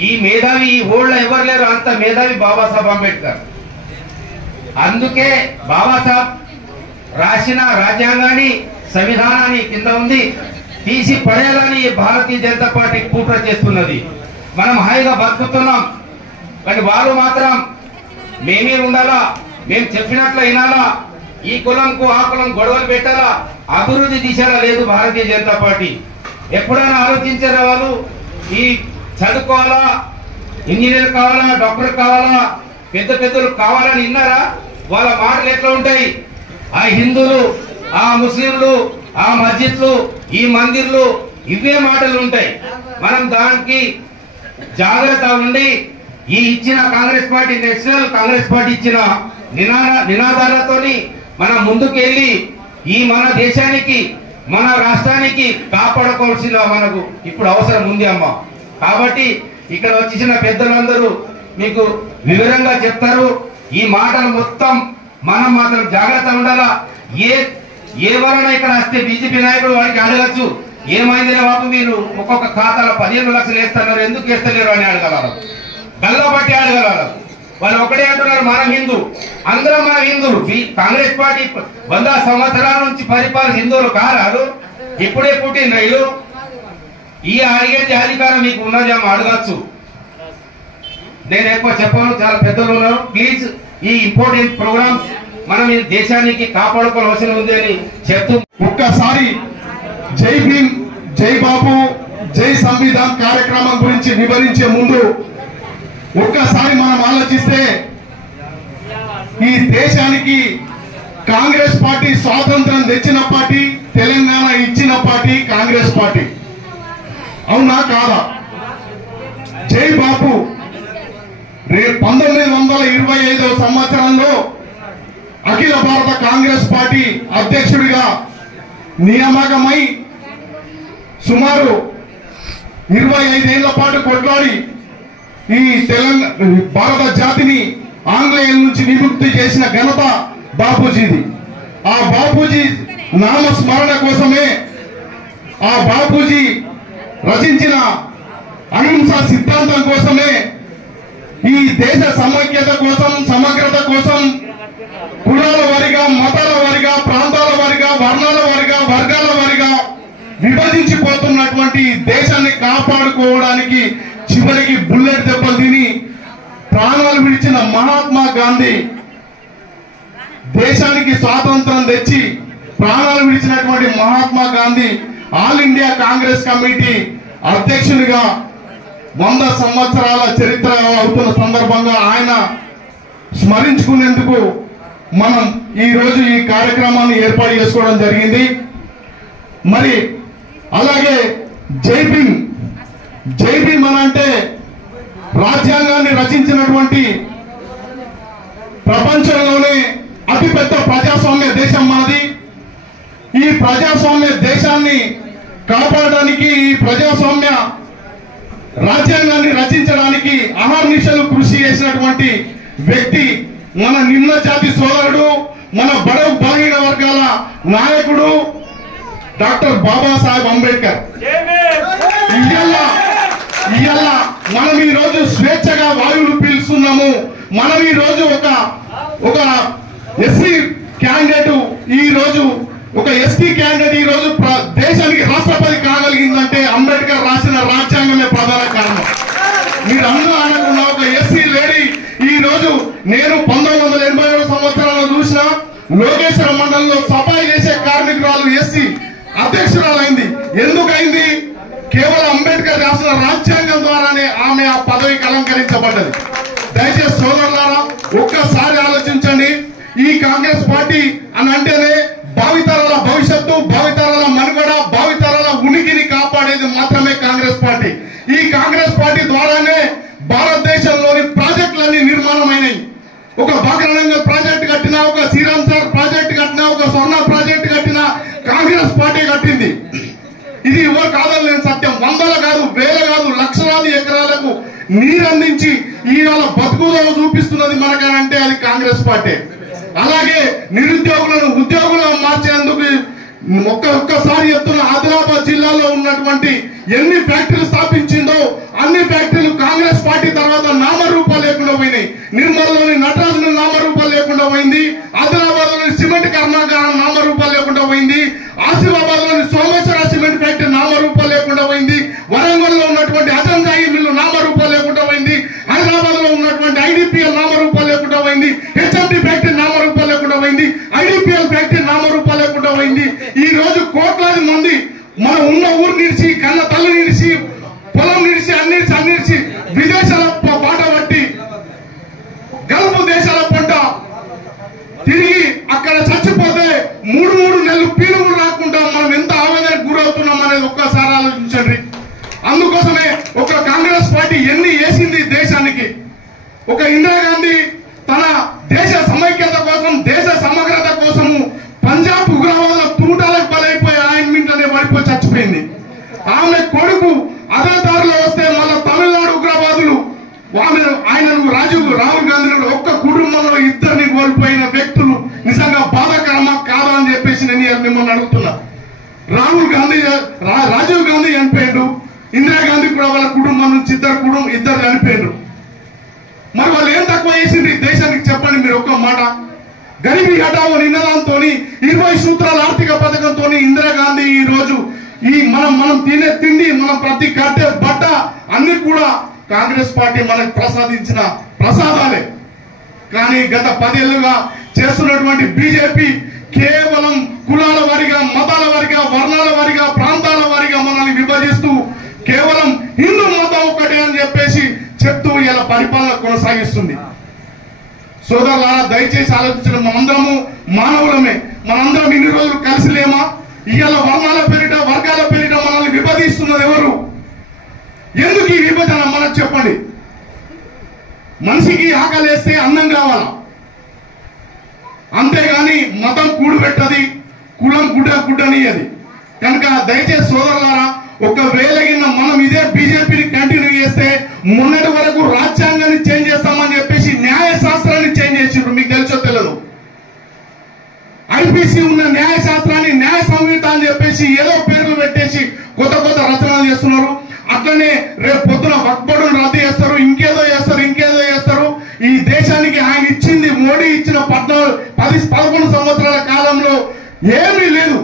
ఈ మేధావి ఈ వరల్డ్ ఎవరు లేరు, అంత మేధావి బాబాసాహెబ్ అంబేద్కర్. అందుకే బాబాసాహెబ్ రాసిన రాజ్యాంగాన్ని సంవిధానాన్ని కింద ఉంది తీసి పడేయాలని భారతీయ జనతా పార్టీ కుట్ర చేస్తున్నది. మనం హాయిగా బతుకుతున్నాం, కానీ వారు మాత్రం మేమే ఉండాలా, మేము చెప్పినట్లు వినాలా, ఈ కులంకు ఆ కులం గొడవలు పెట్టాలా, అభివృద్ధి దిశగా లేదు భారతీయ జనతా పార్టీ. ఎప్పుడైనా ఆలోచించారా వాళ్ళు? ఈ చదువుకోవాలా, ఇంజనీర్ కావాలా, డాక్టర్ కావాలా, పెద్ద పెద్దలు కావాలని విన్నారా? వాళ్ళ మాటలు ఎట్లా ఉంటాయి? ఆ హిందువులు, ఆ ముస్లింలు, ఆ మస్జిద్లు, ఈ మందిర్లు, ఇవే మాటలు ఉంటాయి. మనం దానికి జాగ్రత్త ఉండి ఈ ఇచ్చిన Congress party, national Congress party ఇచ్చిన నినాదాలతోని మనం ముందుకెళ్ళి ఈ మన దేశానికి మన రాష్ట్రానికి కాపాడుకోవాల్సిన మనకు ఇప్పుడు అవసరం ఉంది అమ్మ. కాబట్టి ఇక్కడ వచ్చిన పెద్దలందరూ మీకు వివరంగా చెప్తారు. ఈ మాటలు మొత్తం మనం మాత్రం జాగ్రత్త ఉండాలా. ఎవరైనా ఇక్కడ వస్తే బీజేపీ నాయకుడు వాడికి అడగచ్చు, ఏమైందిరా బాబు మీరు ఒక్కొక్క ఖాతాలో 15 లక్షలు వేస్తున్నారు, ఎందుకు వేస్తలేరు అని అడగలరు, గల్ల బట్టి అడగలరు. వాళ్ళు ఒకటే అంటున్నారు, మనం హిందూ, అందరం మన హిందువులు. కాంగ్రెస్ పార్టీ 100 సంవత్సరాల నుంచి పరిపాలన హిందువులు కారారు, ఇప్పుడే పుట్టిన రైలు. ఈ అడిగేది అధికారం మీకు ఉన్నది అమ్మ, అడగచ్చు. నేను ఎక్కువ చెప్పను, చాలా పెద్దలు ఉన్నారు. ప్లీజ్ ఈ ఇంపార్టెంట్ ప్రోగ్రామ్స్ మనం ఈ దేశానికి కాపాడుకోవాల్సిన ఉంది అని చెప్తూ ఒక్కసారి జై భీమ్, జై బాపు, జై సంవిధాన్ కార్యక్రమం గురించి వివరించే ముందు ఒక్కసారి మనం ఆలోచిస్తే ఈ దేశానికి కాంగ్రెస్ పార్టీ స్వాతంత్రం తెచ్చిన పార్టీ, తెలంగాణ ఇచ్చిన పార్టీ కాంగ్రెస్ పార్టీ. అవునా కాదా? జై బాపు 1925వ సంవత్సరంలో అఖిల భారత కాంగ్రెస్ పార్టీ అధ్యక్షుడిగా నియామకమై సుమారు 25 ఏళ్ల పాటు కొట్లాడి ఈ భారత జాతిని ఆంగ్లేయుల నుంచి విముక్తి చేసిన ఘనత బాపూజీది. ఆ బాపూజీ నామస్మరణ కోసమే, ఆ బాపూజీ రచించిన అహింస సిద్ధాంతం కోసమే, ఈ దేశ సమైక్యత కోసం, సమగ్రత కోసం కులాల వారిగా, మతాల వారిగా, ప్రాంతాల వారిగా, వర్ణాల వారిగా, వర్గాల వారిగా విభజించిపోతున్నటువంటి దేశాన్ని కాపాడుకోవడానికి చివరికి బుల్లెట్ దెబ్బలు తిని ప్రాణాలు విడిచిన మహాత్మా గాంధీ, దేశానికి స్వాతంత్రం తెచ్చి ప్రాణాలు విడిచినటువంటి Mahatma Gandhi all India Congress committee అధ్యక్షునిగా 100 సంవత్సరాల చరిత్ర అవుతున్న సందర్భంగా ఆయన స్మరించుకునేందుకు మనం ఈ రోజు ఈ కార్యక్రమాన్ని ఏర్పాటు చేసుకోవడం జరిగింది. మరి అలాగే జై భీమ్ అని అంటే రాజ్యాంగాన్ని రచించినటువంటి ప్రపంచంలోనే అతిపెద్ద ప్రజాస్వామ్య దేశం మనది. ఈ ప్రజాస్వామ్య దేశాన్ని కాపాడడానికి, ఈ ప్రజాస్వామ్య రాజ్యాంగాన్ని రచించడానికి అహర్నిశలు కృషి చేసినటువంటి వ్యక్తి మన నిమ్న జాతి సోదరుడు, మన బడుగు బలహీన వర్గాల నాయకుడు డాక్టర్ బాబాసాహెబ్ అంబేద్కర్. ఇవాళ మనం ఈ రోజు స్వేచ్ఛగా వాయువులు పీల్చున్నాము. మనం ఈ రోజు ఒక ఎస్సీ క్యాండిడేట్, ఈ రోజు ఒక ఎస్టీ క్యాండిడేట్ ఈ రోజు దేశానికి రాష్ట్రపతి కాగలిగిందంటే అంబేద్కర్ రాసిన రాజ్యాంగమే ప్రధాన కారణం. మీరు అందరూ అనుకున్న ఒక ఎస్సీ లేడీ ఈ రోజు నేను 1987 సంవత్సరాల్లో చూసిన లోకేశ్వర మండలంలో సఫాయి చేసే కార్మికురాలు ఎస్సీ అధ్యక్షురాలైంది. ఎందుకైంది? కేవలం అంబేద్కర్ రాసిన రాజ్యాంగం ద్వారానే ఆమె ఆ పదవికి అలంకరించబడ్డది. దయచేసి సోదరులారా ఒక్కసారి ఆలోచించండి. ఈ కాంగ్రెస్ పార్టీ అని అంటేనే భావితరాల భవిష్యత్తు, భావితరాల మనుగడ, భావితరాల ఉనికిని కాపాడేది మాత్రమే కాంగ్రెస్ పార్టీ. ఈ కాంగ్రెస్ పార్టీ ద్వారానే భారతదేశంలోని ప్రాజెక్టులన్నీ నిర్మాణమైనవి. ఒక బాగ్రానంగల్ ప్రాజెక్టు కట్టినా, ఒక శ్రీరామ్ సాగర్ ప్రాజెక్టు కట్టినా, ఒక స్వర్ణ ప్రాజెక్టు కట్టినా కాంగ్రెస్ పార్టీ కట్టింది. ఇది ఎవరు కాదలేని సత్యం. వందల కాదు, వేల కాదు, లక్షలాది ఎకరాలకు నీరందించి ఇవాళ బతుకుదల చూపిస్తున్నది మనకనంటే అది కాంగ్రెస్ పార్టీ. అలాగే నిరుద్యోగులను ఉద్యోగులుగా మార్చేందుకు ఒక్కసారి చెప్తున్న ఆదిలాబాద్ జిల్లాలో ఉన్నటువంటి ఎన్ని ఫ్యాక్టరీలు స్థాపించిందో అన్ని ఫ్యాక్టరీలు కాంగ్రెస్ పార్టీ తర్వాత నామరూపాలు లేకుండా పోయినాయి. నిర్మల్లోని నటరాజు నామరూపాలు లేకుండా పోయింది. ఆదిలాబాద్ లోని సిమెంట్ కర్మాగారం నామరూపాలు లేకుండా పోయింది. ఆసిఫాబాద్ లోని సోమేశ్వర సిమెంట్ ఫ్యాక్టరీ నామరూపాలు లేకుండా పోయింది. వరంగల్ లో ఉన్నటువంటి అజంజాయి మిల్లు నామరూపాలు లేకుండా పోయింది. హైదరాబాద్ లో ఉన్నటువంటి ఐడిపిఎల్ నామరూపాలు లేకుండా పోయింది. హెచ్ఎండి ఫ్యాక్టరీ నామరూపాలు లేకుండా పోయింది. ఐడిపిఎల్ ఫ్యాక్టరీ నామరూపాలు లేకుండా పోయింది. ఈ రోజు కోట్లాది మంది మన ఉన్న ఊరు నిడిచి, కన్న తల్లి నిడిచి, పొలం నిడిచి, అన్నిడిచి విదేశాల బాట పట్టి గల్ఫ్ దేశాల పంట తిరిగి అక్కడ చచ్చిపోతే 3 నెలలు పీనుగులు రాకుండా మనం ఎంత ఆవేదనకు గురవుతున్నాం అనేది ఒక్కసారి ఆలోచించండి. అందుకోసమే ఒక కాంగ్రెస్ పార్టీ ఎన్ని వేసింది దేశానికి. ఒక ఇందిరాగాంధీ తన దేశ సమైక్యత కోసం, దేశ సమగ్రత కోసము పంజాబ్ ఉగ్రవాదుల తూటాలకు బలైపోయి ఆయన మింటనే పడిపోయి చచ్చిపోయింది. ఆమె కొడుకు అదే దారిలో వస్తే మళ్ళా తమిళనాడు ఉగ్రవాదులు ఆయనను రాహుల్ గాంధీ ఒక్క కుటుంబంలో 2 కోల్పోయిన వ్యక్తులు నిజంగా బాధాకరమా కాదా అని చెప్పేసి నేను మిమ్మల్ని అడుగుతున్నా. రాజీవ్ గాంధీ చనిపోయాడు, ఇందిరాగాంధీ కూడా వాళ్ళ కుటుంబం నుంచి ఇద్దరు చనిపోయారు. మరి వాళ్ళు ఏం తక్కువ చేసింది దేశానికి చెప్పండి మీరు ఒక్క మాట. గరీబీ హఠావో నినాదంతో 20 సూత్రాల ఆర్థిక పథకంతో ఇందిరాగాంధీ ఈ రోజు ఈ మనం తినే తిండి, మనం ప్రతి కట్టే బట్ట అన్ని కూడా కాంగ్రెస్ పార్టీ మనకు ప్రసాదించిన ప్రసాదాలే. కానీ గత 10 ఏళ్లుగా చేస్తున్నటువంటి బీజేపీ కేవలం కులాల వారిగా, మతాల వారిగా, వర్ణాల వారిగా, ప్రాంతాల వారిగా మనల్ని విభజిస్తూ కేవలం హిందూ మతం ఒకటే అని చెప్పేసి చెప్తూ ఇలా పరిపాలన కొనసాగిస్తుంది. సోదరులారా దయచేసి ఆలోచించడం. మనందరము మానవులమే. మనందరం ఇన్ని రోజులు కలిసి లేమా? ఇవాళ వర్ణాల పేరిట, వర్గాల పేరిట మనల్ని విభజిస్తున్నది ఎవరు? ఎందుకు ఈ విభజన మనకు చెప్పండి. మనిషికి ఆకలేస్తే అన్నం కావాలా, అంతేగాని మతం కూడుపెట్టది, కులం గుడ్డనియది. కనుక దయచేసి సోదరులారా ఒకవేళ మనం ఇదే బీజేపీని కంటిన్యూ చేస్తే మొన్నటి వరకు రాజ్యాంగాన్ని చేంజ్ చేస్తామని చెప్పేసి న్యాయ శాస్త్రాన్ని చేంజ్ చేసిండ్రు. మీకు తెలుసో తెలియదు. ఐపీసీ ఉన్న న్యాయ శాస్త్రాన్ని న్యాయ సంహిత అని చెప్పేసి ఏదో పేర్లు పెట్టేసి కొత్త రచనలు చేస్తున్నారు. అట్లనే రేపు పొద్దున వక్బడును రద్దు చేస్తారు, ఇంకేదో చేస్తారు. ఈ దేశానికి ఆయన ఇచ్చింది, మోడీ ఇచ్చిన 11 సంవత్సరాల కాలంలో ఏమీ లేదు.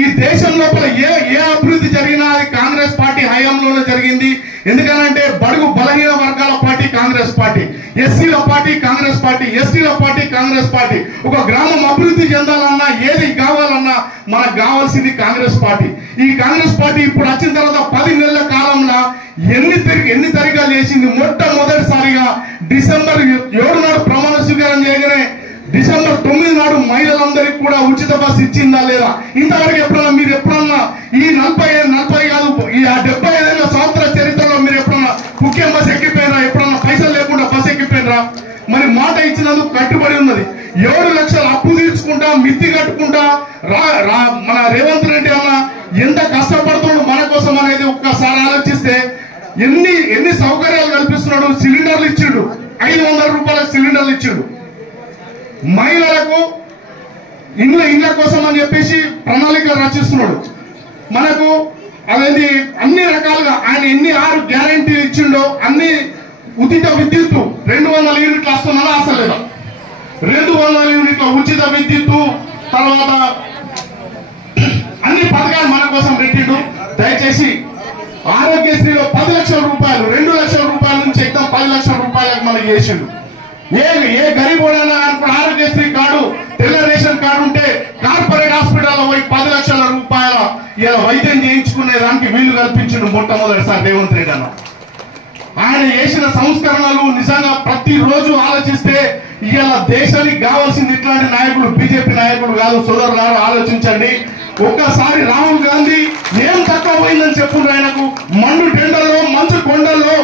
ఈ దేశం లోపల ఏ అభివృద్ధి జరిగినా అది కాంగ్రెస్ పార్టీ హయాంలోనే జరిగింది. ఎందుకనంటే బడుగు బలహీన వర్గాల పార్టీ కాంగ్రెస్ పార్టీ, ఎస్సీల పార్టీ కాంగ్రెస్ పార్టీ, ఎస్టీల పార్టీ కాంగ్రెస్ పార్టీ. ఒక గ్రామం అభివృద్ధి చెందాలన్నా, ఏది కావాలన్నా మనకు కావాల్సింది కాంగ్రెస్ పార్టీ. ఈ కాంగ్రెస్ పార్టీ ఇప్పుడు వచ్చిన తర్వాత 10 నెలల కాలంలో ఎన్ని తరిగాలు చేసింది. మొట్టమొదటిసారిగా డిసెంబర్ 7 నాడు ప్రమాణ స్వీకారం చేయగానే డిసెంబర్ 9 నాడు మహిళలందరికీ కూడా ఉచిత బస్సు ఇచ్చిందా లేదా? ఇంతవరకు ఎప్పుడన్నా మీరు ఎప్పుడన్నా ఈ 40 కాదు ఈ 75 సంవత్సరాల చరిత్రలో మీరు ఎప్పుడన్నా ముఖ్యం బస్సు ఎక్కిపోయినరా? ఎప్పుడన్నా పైసలు లేకుండా బస్సు ఎక్కిపోయినరా? మరి మాట ఇచ్చినందుకు కట్టుబడి ఉన్నది. 7 లక్షలు అప్పు తీర్చుకుంటా మిత్తి కట్టుకుంటా మన రేవంత్ రెడ్డి అన్న ఎంత కష్టపడుతున్నాడు మన కోసం అనేది ఒక్కసారి ఆలోచిస్తే ఎన్ని సౌకర్యాలు కల్పిస్తున్నాడు. సిలిండర్లు ఇచ్చిండు, 500 రూపాయలకు సిలిండర్లు ఇచ్చిండు. మహిళలకు ఇళ్ళ కోసం అని చెప్పేసి ప్రణాళికలు రచిస్తున్నాడు. మనకు అదేంటి అన్ని రకాలుగా ఆయన 6 గ్యారంటీలు ఇచ్చిండో అన్ని ఉచిత విద్యుత్తు 200 యూనిట్లు వస్తున్నా అసలు లేదా? 200 యూనిట్ల ఉచిత విద్యుత్తు, తర్వాత అన్ని పథకాలు మన కోసం పెట్టిండు. దయచేసి ఆరోగ్యశ్రీలో 10 లక్షల రూపాయలు 2 లక్షల రూపాయల నుంచి ఎక్కితే 10 లక్షల రూపాయలకు మనకి చేసిండు. ఏ గరీబోడైనా ఆరోగ్యశ్రీ కార్డు తెల్ల రేషన్ కార్డు ఉంటే కార్పొరేట్ హాస్పిటల్లో పోయి 10 లక్షల రూపాయల ఇలా వైద్యం చేయించుకునే దానికి వీలు కల్పించిండు మొట్టమొదటిసారి రేవంత్ రెడ్డి అన్న. ఆయన చేసిన సంస్కరణలు నిజంగా ప్రతిరోజు ఆలోచిస్తే ఇవాళ దేశానికి కావాల్సింది ఇట్లాంటి నాయకులు, బీజేపీ నాయకులు కాదు. సోదరులారు ఆలోచించండి. ఒక్కసారి రాహుల్ గాంధీ ఏం తక్కువ పోయిందని చెప్పున్నారు ఆయనకు. మండు టెండర్లో మంచు కొండల్లో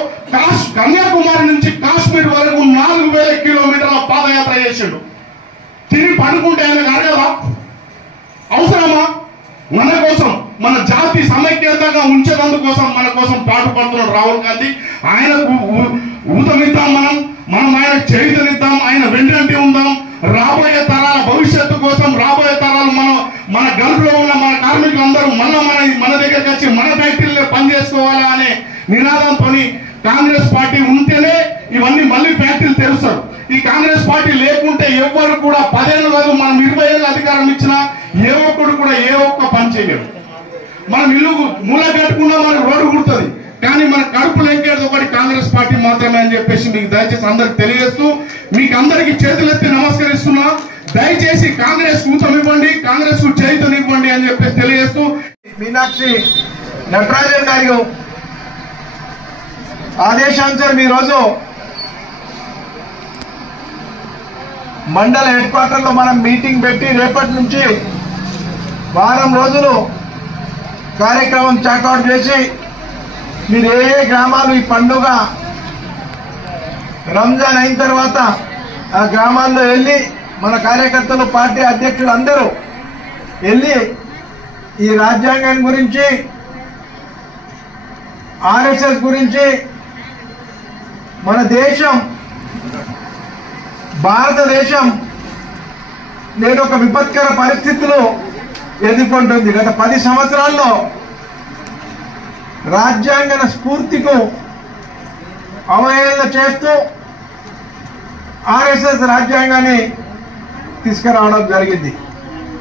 కన్యాకుమారి నుంచి కాశ్మీర్ వరకు 4000 కిలోమీటర్ల పాదయాత్ర చేసిండు. తిరిగి పడుకుంటే ఆయనకు అడగదా? అవసరమా? మన కోసం, మన జాతి సమైక్యతగా ఉంచేందుకోసం మన కోసం పాటుపడుతున్నాడు రాహుల్ గాంధీ. ఆయనకు ఊతమిద్దాం, మనం ఆయనకు చేయుతనిద్దాం, ఆయన వెంటనే ఉందాం. రాబోయే తరాల భవిష్యత్తు కోసం, రాబోయే తరాలు మన గల్ఫ్ లో ఉన్న మన కార్మికులందరూ మన దగ్గరికి వచ్చి మన ఫ్యాక్టరీలో పనిచేసుకోవాలా అనే నినాదంతో కాంగ్రెస్ పార్టీ ఉంటేనే ఇవన్నీ మళ్ళీ ఫ్యాక్టరీలు తెరుస్తారు. ఈ కాంగ్రెస్ పార్టీ లేకుంటే ఎవ్వరు కూడా 10 ఏళ్ళు కాదు, మనం 20 ఏళ్ళు అధికారం ఇచ్చినా ఏ ఒక్కడు కూడా ఏ ఒక్క పని చేయలేడు. మనం ఇల్లు మూల కట్టుకున్నా మనకు రోడ్డు కుడుతుంది, కానీ మన కడుపులు ఎంకేది ఒకటి కాంగ్రెస్ పార్టీ మాత్రమే అని చెప్పేసి మీకు దయచేసి అందరికి తెలియజేస్తూ మీకు అందరికి చేతులెత్తి నమస్కరిస్తున్నా. దయచేసి కాంగ్రెస్ కూతనివ్వండి, కాంగ్రెస్ కు చేతునివ్వండి అని చెప్పేసి తెలియజేస్తూ మీనాక్షి నటరాజన్ గారు ఆదేశానుసారం ఈరోజు మండల హెడ్ క్వార్టర్ లో మనం మీటింగ్ పెట్టి రేపటి నుంచి వారం రోజులు కార్యక్రమం చాకౌట్ చేసి మీరు ఏ గ్రామాలు ఈ పండుగ రంజాన్ అయిన తర్వాత ఆ గ్రామాల్లో వెళ్ళి మన కార్యకర్తలు, పార్టీ అధ్యక్షులు అందరూ వెళ్ళి ఈ రాజ్యాంగం గురించి, ఆర్ఎస్ఎస్ గురించి, మన దేశం భారతదేశం నేడు ఒక విపత్కర పరిస్థితులు ఎదుర్కొంటుంది. గత 10 సంవత్సరాల్లో రాజ్యాంగ స్ఫూర్తికు అవహేళన చేస్తూ ఆర్ఎస్ఎస్ రాజ్యాంగాన్ని తీసుకురావడం జరిగింది.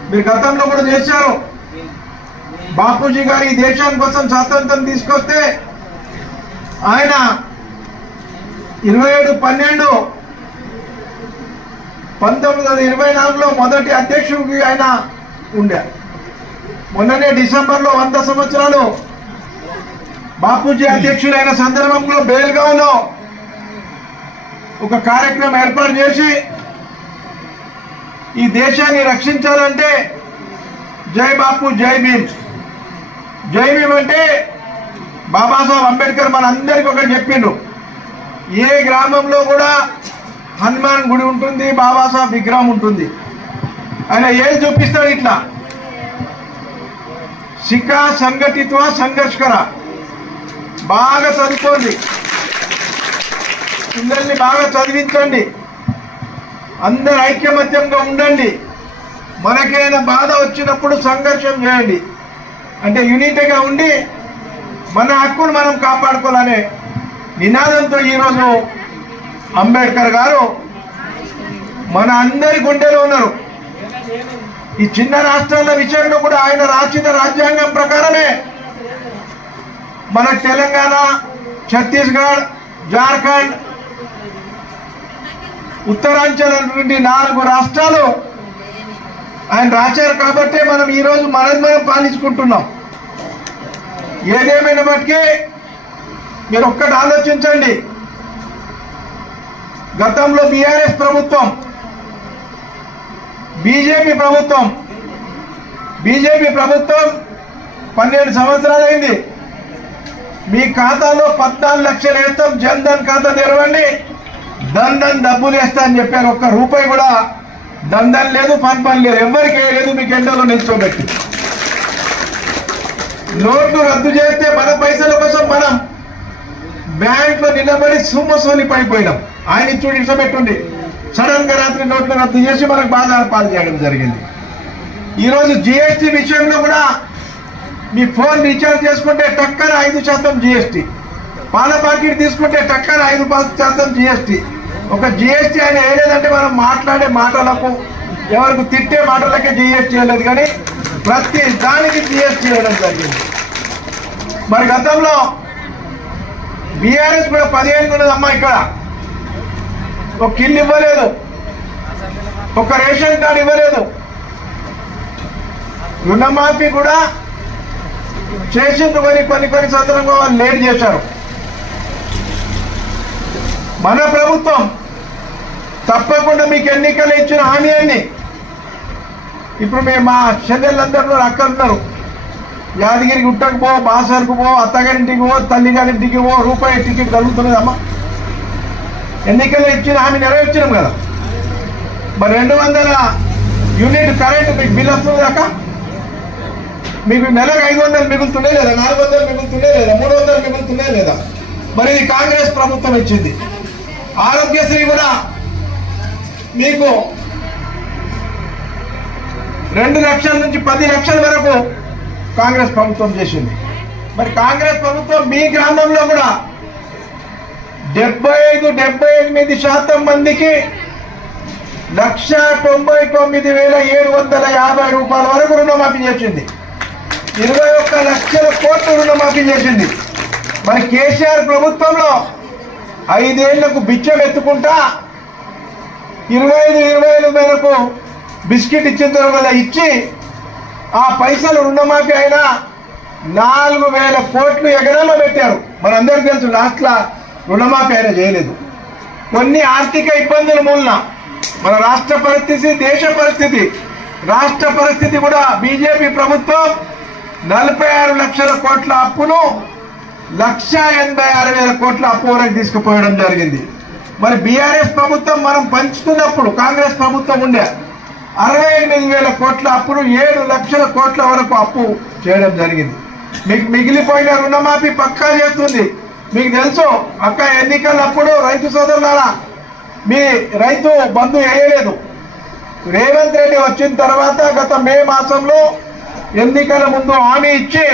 మీరు గతంలో కూడా చేశారు. బాపూజీ గారు ఈ దేశాని కోసం స్వాతంత్రం తీసుకొస్తే ఆయన 27/12/1924లో మొదటి అధ్యక్షుడికి ఆయన ఉండారు. మొన్ననే డిసెంబర్లో 100 సంవత్సరాలు బాపూజీ అధ్యక్షుడైన సందర్భంలో బేల్గావ్లో ఒక కార్యక్రమం ఏర్పాటు చేసి ఈ దేశాన్ని రక్షించాలంటే జై బాపు జై భీమ్. జై భీమ్ అంటే బాబాసాహెబ్ అంబేద్కర్ మనందరికీ ఒకటి చెప్పిండు. ఏ గ్రామంలో కూడా హనుమాన్ గుడి ఉంటుంది, బాబాసాహెబ్ విగ్రహం ఉంటుంది. ఆయన ఏం చూపిస్తాడు? ఇట్లా శిఖా సంఘటిత్వ సంఘర్షకర. బాగా చదువుకోండి, పిల్లల్ని బాగా చదివించండి, అందరు ఐక్యమత్యంగా ఉండండి. మనకైనా బాధ వచ్చినప్పుడు సంఘర్షణ చేయండి, అంటే యూనిటీగా ఉండి మన హక్కులు మనం కాపాడుకోవాలనే నినాదంతో ఈరోజు అంబేద్కర్ గారు మన అందరి గుండెలో ఉన్నారు. ఈ చిన్న రాష్ట్రాల విషయంలో కూడా ఆయన రాసిన రాజ్యాంగం ప్రకారమే మన తెలంగాణ, ఛత్తీస్గఢ్, జార్ఖండ్, ఉత్తరాంచల్ నుండి 4 రాష్ట్రాలు ఆయన రాశారు. కాబట్టి మనం ఈరోజు మనం పాలించుకుంటున్నాం. ఏదేమైనా బట్టి మీరు ఒక్కటి ఆలోచించండి. గతంలో బీఆర్ఎస్ ప్రభుత్వం బీజేపీ ప్రభుత్వం 12 సంవత్సరాలైంది. మీ ఖాతాలో 14 లక్షలు వేస్తాం, జన్ధన్ ఖాతా తెరవండి, దందన్ డబ్బులు వేస్తా అని చెప్పారు. ఒక్క రూపాయి కూడా దందన్ లేదు, పని లేదు, ఎవరికి లేదు. మీకు ఎండలో నిల్చోబెట్టి నోట్లు రద్దు చేస్తే మన పైసల కోసం మనం బ్యాంకులో నిలబడి సుమ్మసోని పడిపోయినాం. ఆయన ఇచ్చుడు ఇష్టపెట్టుండి సడన్ గా రాత్రి నోట్లు రద్దు చేసి మనకు బాధ పాలు చేయడం జరిగింది. ఈరోజు జిఎస్టీ విషయంలో కూడా మీ ఫోన్ రీఛార్జ్ చేసుకుంటే టక్కన 5% జిఎస్టీ, పాల ప్యాకెట్ తీసుకుంటే టక్కన 5% జిఎస్టీ. ఒక జిఎస్టీ ఆయన వేయలేదంటే మనం మాట్లాడే మాటలకు, ఎవరికి తిట్టే మాటలకే జిఎస్టీ వేయలేదు, కానీ ప్రతి దానికి జిఎస్టీ వేయడం జరిగింది. మరి గతంలో బీఆర్ఎస్ కూడా 15 ఉన్నదమ్మా. ఇక్కడ ఒక కిల్ ఇవ్వలేదు, ఒక రేషన్ కార్డు ఇవ్వలేదు, రుణమాఫీ కూడా చేసింది కొన్ని సందర్భంగా వాళ్ళు లేట్ చేశారు. మన ప్రభుత్వం తప్పకుండా మీకు ఎన్నికలు ఇచ్చిన హామీ అన్ని ఇప్పుడు మేము మా చెల్లెళ్ళందరూ అక్కడ ఉన్నారు. యాదగిరి గుట్టకు పో, బాసర్కు పో, అత్తగారింటికి పో, తల్లిగారింటికి పో, రూపాయి టికెట్ కలుగుతున్నదమ్మా. ఎన్నికలు ఇచ్చిన హామీ నెరవేర్చినాం కదా. మరి 200 యూనిట్ కరెంట్ మీకు బిల్ వస్తుంది దాకా మీకు నెలకు 500 మిగులుతుండే లేదా, 400 మిగులుతుండే లేదా, 300 మిగులుతుండే లేదా? మరి ఇది కాంగ్రెస్ ప్రభుత్వం ఇచ్చింది. ఆరోగ్యశ్రీ కూడా మీకు 2 లక్షల నుంచి 10 లక్షల వరకు కాంగ్రెస్ ప్రభుత్వం చేసింది. మరి కాంగ్రెస్ ప్రభుత్వం మీ గ్రామంలో కూడా 75-78% మందికి 1,99,750 రూపాయల వరకు రుణమాఫీ చేసింది. 21 లక్షల కోట్ల రుణమాఫీ చేసింది. మరి కేసీఆర్ ప్రభుత్వంలో 5 ఏళ్లకు బిచ్చం ఎత్తుకుంటా 25,000 మేరకు బిస్కెట్ ఇచ్చిన తర్వాత ఇచ్చి ఆ పైసలు రుణమాఫీ అయినా 4,000 కోట్లు ఎగరాలో పెట్టారు. మనందరికీ తెలుసు లాస్ట్లో రుణమాఫీ అయినా చేయలేదు. కొన్ని ఆర్థిక ఇబ్బందుల మూలన మన రాష్ట్ర పరిస్థితి, దేశ పరిస్థితి, రాష్ట్ర పరిస్థితి కూడా బీజేపీ ప్రభుత్వం 46 లక్షల కోట్ల అప్పును 1,86,000 కోట్ల అప్పు వరకు తీసుకుపోయడం జరిగింది. మరి బీఆర్ఎస్ ప్రభుత్వం మనం పంచుతున్నప్పుడు కాంగ్రెస్ ప్రభుత్వం ఉండే 68,000 కోట్ల అప్పును 7 లక్షల కోట్ల వరకు అప్పు చేయడం జరిగింది. మీకు మిగిలిపోయిన రుణమాఫీ పక్కా చేస్తుంది. మీకు తెలుసు అక్క ఎన్నికలప్పుడు రైతు సోదరులారా మీ రైతు బంధు వేయలేదు. రేవంత్ రెడ్డి వచ్చిన తర్వాత గత మే మాసంలో ఎన్నికల ముందు హామీ ఇచ్చి